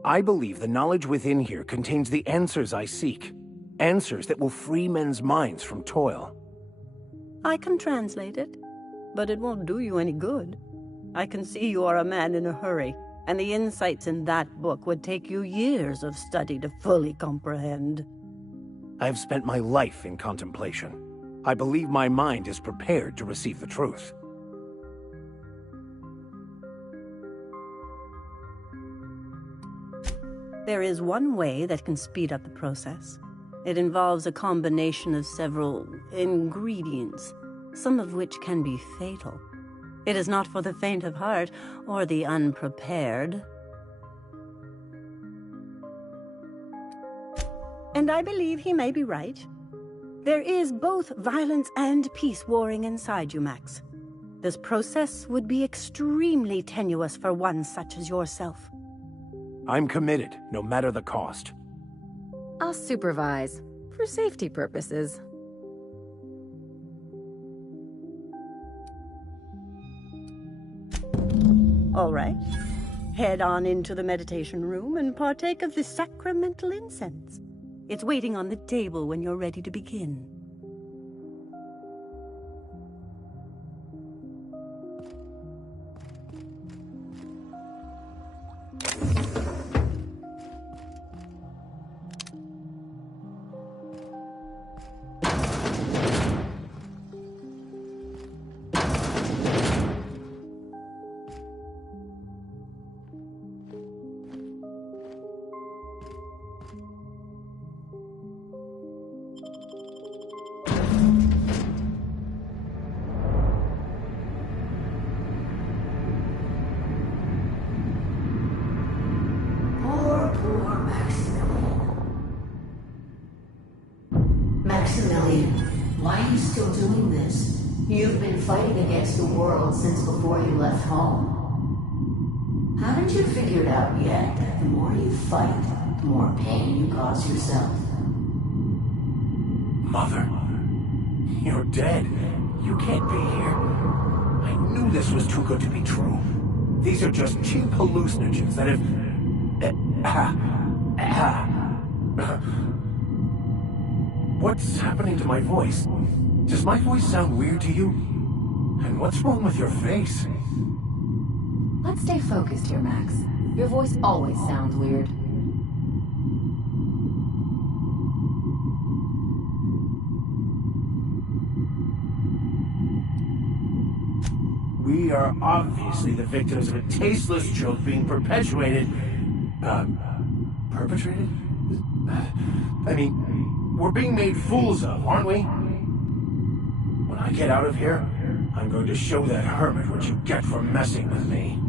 I believe the knowledge within here contains the answers I seek. Answers that will free men's minds from toil. I can translate it, but it won't do you any good. I can see you are a man in a hurry, and the insights in that book would take you years of study to fully comprehend. I've spent my life in contemplation. I believe my mind is prepared to receive the truth. There is one way that can speed up the process. It involves a combination of several ingredients, some of which can be fatal. It is not for the faint of heart or the unprepared. And I believe he may be right. There is both violence and peace warring inside you, Max. This process would be extremely tenuous for one such as yourself. I'm committed, no matter the cost. I'll supervise, for safety purposes. All right. Head on into the meditation room and partake of the sacramental incense. It's waiting on the table when you're ready to begin. Maximilian, why are you still doing this? You've been fighting against the world since before you left home. Haven't you figured out yet that the more you fight, the more pain you cause yourself? Mother, you're dead. You can't be here. I knew this was too good to be true. These are just cheap hallucinogens that have... What's happening to my voice? Does my voice sound weird to you? And what's wrong with your face? Let's stay focused here, Max. Your voice always sounds weird. We are obviously the victims of a tasteless joke being perpetuated... perpetrated? I mean, we're being made fools of, aren't we? When I get out of here, I'm going to show that hermit what you get for messing with me.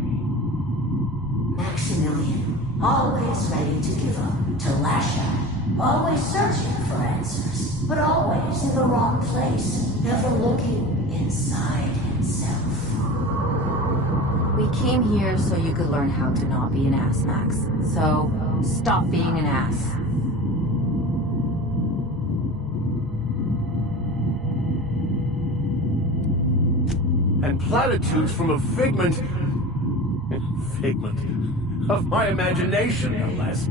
Maximilian, always ready to give up, to lash out, always searching for answers, but always in the wrong place, never looking inside himself. We came here so you could learn how to not be an ass, Max. So, stop being an ass. And platitudes from a figment of my imagination, no less.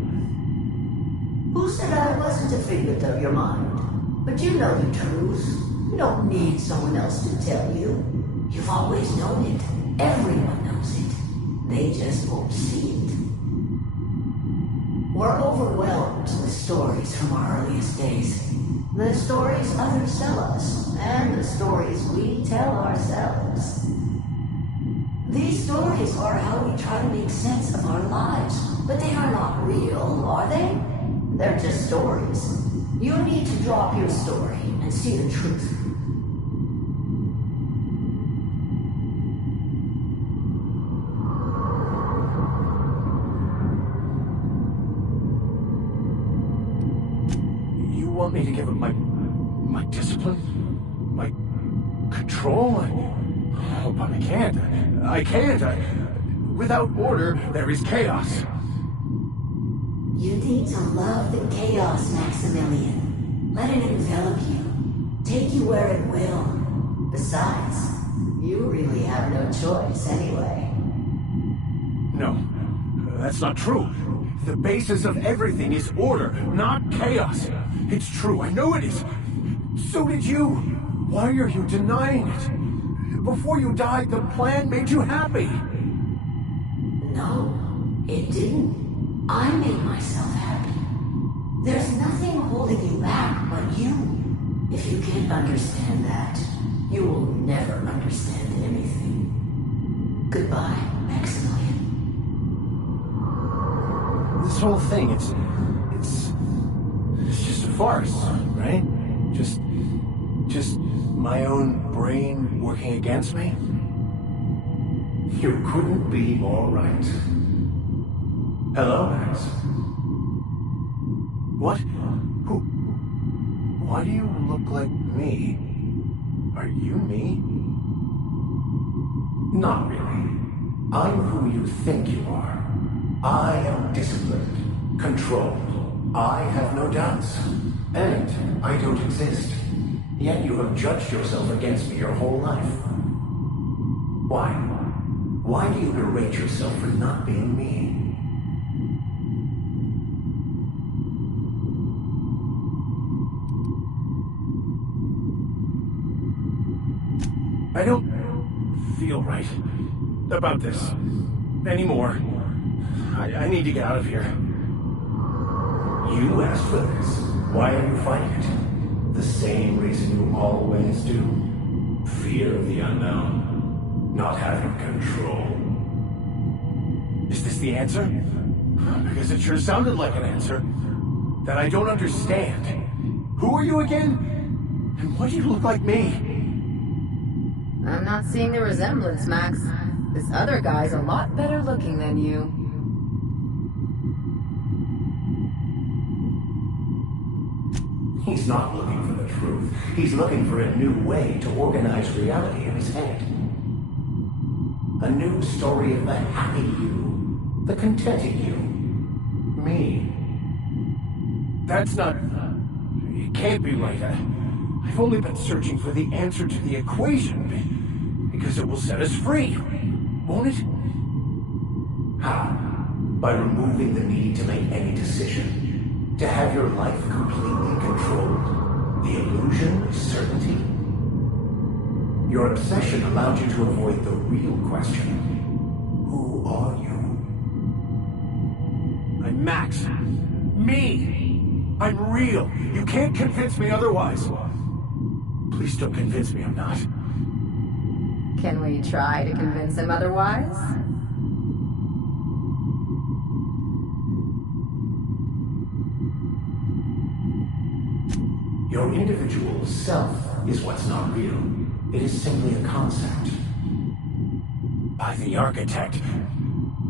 Who said I wasn't a figment of your mind? But you know the truth. You don't need someone else to tell you. You've always known it. Everyone knows it. They just won't see it. We're overwhelmed with stories from our earliest days. The stories others tell us, and the stories we tell ourselves. These stories are how we try to make sense of our lives, but they are not real, are they? They're just stories. You need to drop your story and see the truth. me to give up my discipline? My control? Oh, but I can't. I can't. Without order, there is chaos. You need to love the chaos, Maximilian. Let it envelop you. Take you where it will. Besides, you really have no choice anyway. No, that's not true. The basis of everything is order, not chaos. It's true, I know it is. So did you. Why are you denying it? Before you died, the plan made you happy. No, it didn't. I made myself happy. There's nothing holding you back but you. If you can't understand that, you will never understand anything. Goodbye, Maximilian. This whole thing, it's just a farce, right? Just my own brain working against me? You couldn't be more right. Hello, Max. What? Who? Why do you look like me? Are you me? Not really. I'm who you think you are. I am disciplined, controlled. I have no doubts. And I don't exist. Yet you have judged yourself against me your whole life. Why? Why do you berate yourself for not being me? I don't feel right about this anymore. I need to get out of here. You asked for this. Why are you fighting it? The same reason you always do. Fear of the unknown. Not having control. Is this the answer? Because it sure sounded like an answer that I don't understand. Who are you again? And why do you look like me? I'm not seeing the resemblance, Max. This other guy's a lot better looking than you. He's not looking for the truth. He's looking for a new way to organize reality in his head. A new story of the happy you, the contented you, me. That's not... It can't be right. I've only been searching for the answer to the equation, because it will set us free, won't it? How? By removing the need to make any decision. To have your life completely controlled. The illusion of certainty. Your obsession allowed you to avoid the real question. Who are you? I'm Max. Me! I'm real. You can't convince me otherwise. Please don't convince me I'm not. Can we try to convince him otherwise? Your individual self is what's not real. It is simply a concept. By the architect.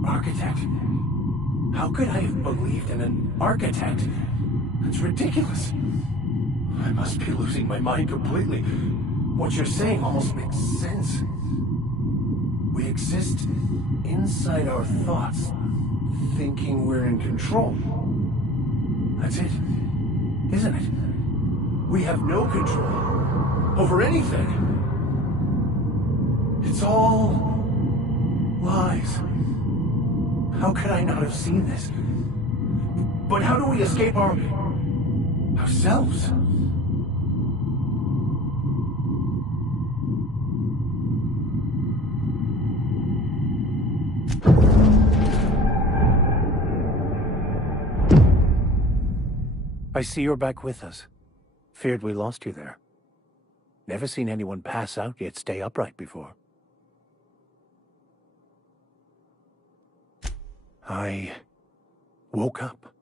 Architect? How could I have believed in an architect? That's ridiculous. I must be losing my mind completely. What you're saying almost makes sense. We exist inside our thoughts, thinking we're in control. That's it, isn't it? We have no control over anything. It's all lies. How could I not have seen this? But how do we escape ourselves? I see you're back with us. Feared we lost you there. Never seen anyone pass out yet stay upright before. I woke up.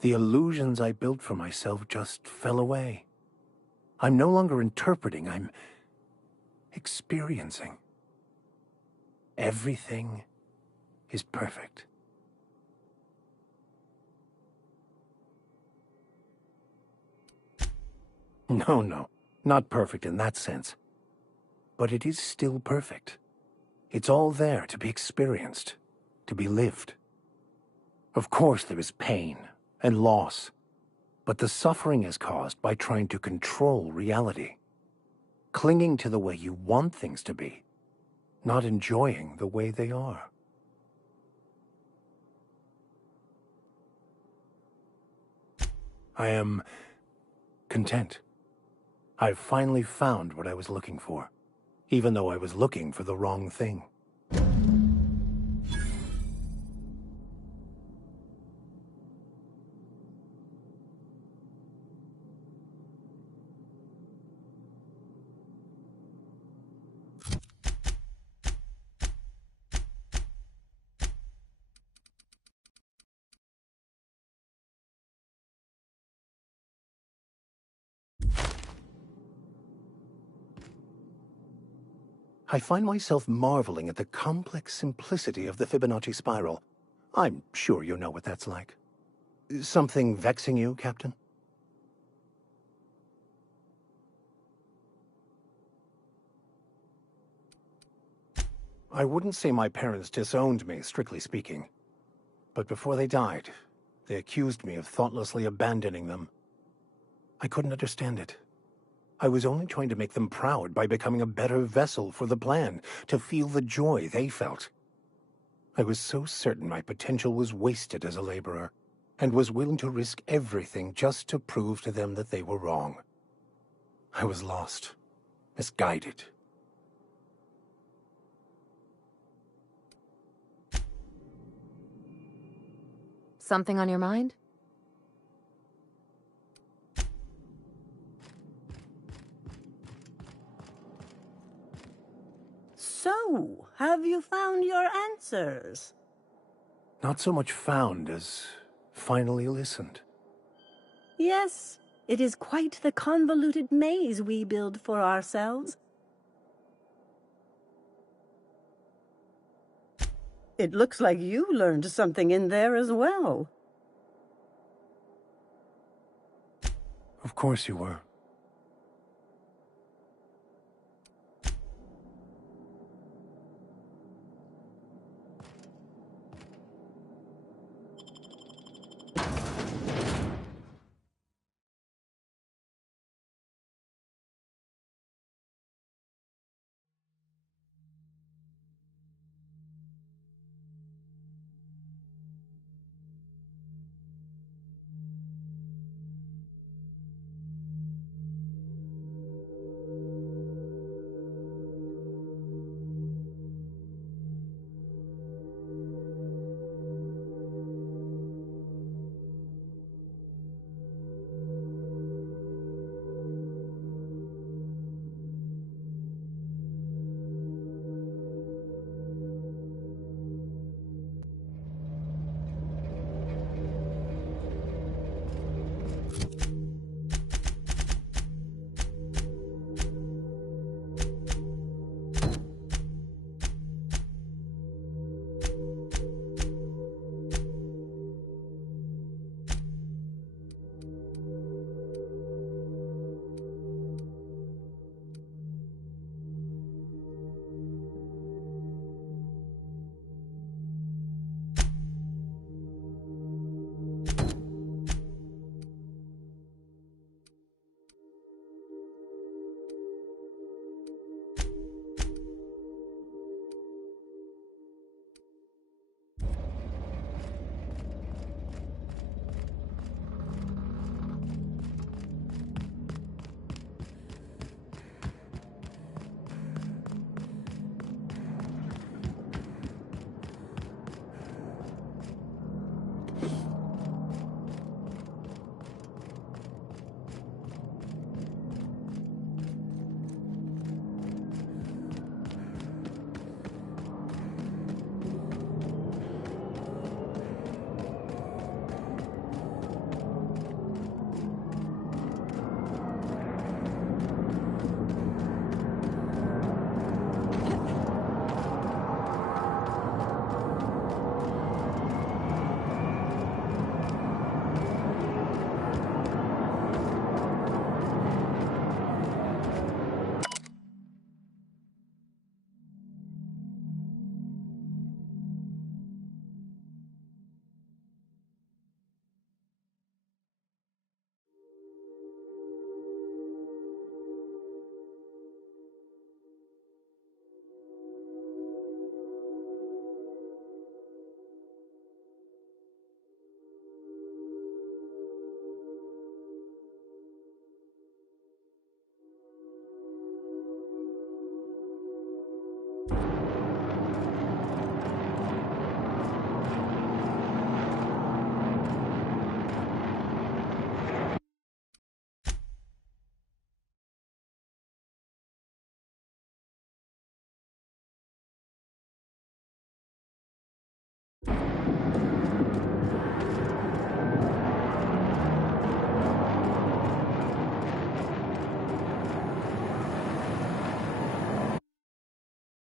The illusions I built for myself just fell away. I'm no longer interpreting, I'm experiencing. Everything is perfect. No. Not perfect in that sense. But it is still perfect. It's all there to be experienced, to be lived. Of course there is pain and loss, but the suffering is caused by trying to control reality, clinging to the way you want things to be, not enjoying the way they are. I am content. I've finally found what I was looking for, even though I was looking for the wrong thing. I find myself marveling at the complex simplicity of the Fibonacci spiral. I'm sure you know what that's like. Something vexing you, Captain? I wouldn't say my parents disowned me, strictly speaking. But before they died, they accused me of thoughtlessly abandoning them. I couldn't understand it. I was only trying to make them proud by becoming a better vessel for the plan, to feel the joy they felt. I was so certain my potential was wasted as a laborer, and was willing to risk everything just to prove to them that they were wrong. I was lost, misguided. Something on your mind? So, have you found your answers? Not so much found as finally listened. Yes, it is quite the convoluted maze we build for ourselves. It looks like you learned something in there as well. Of course you were.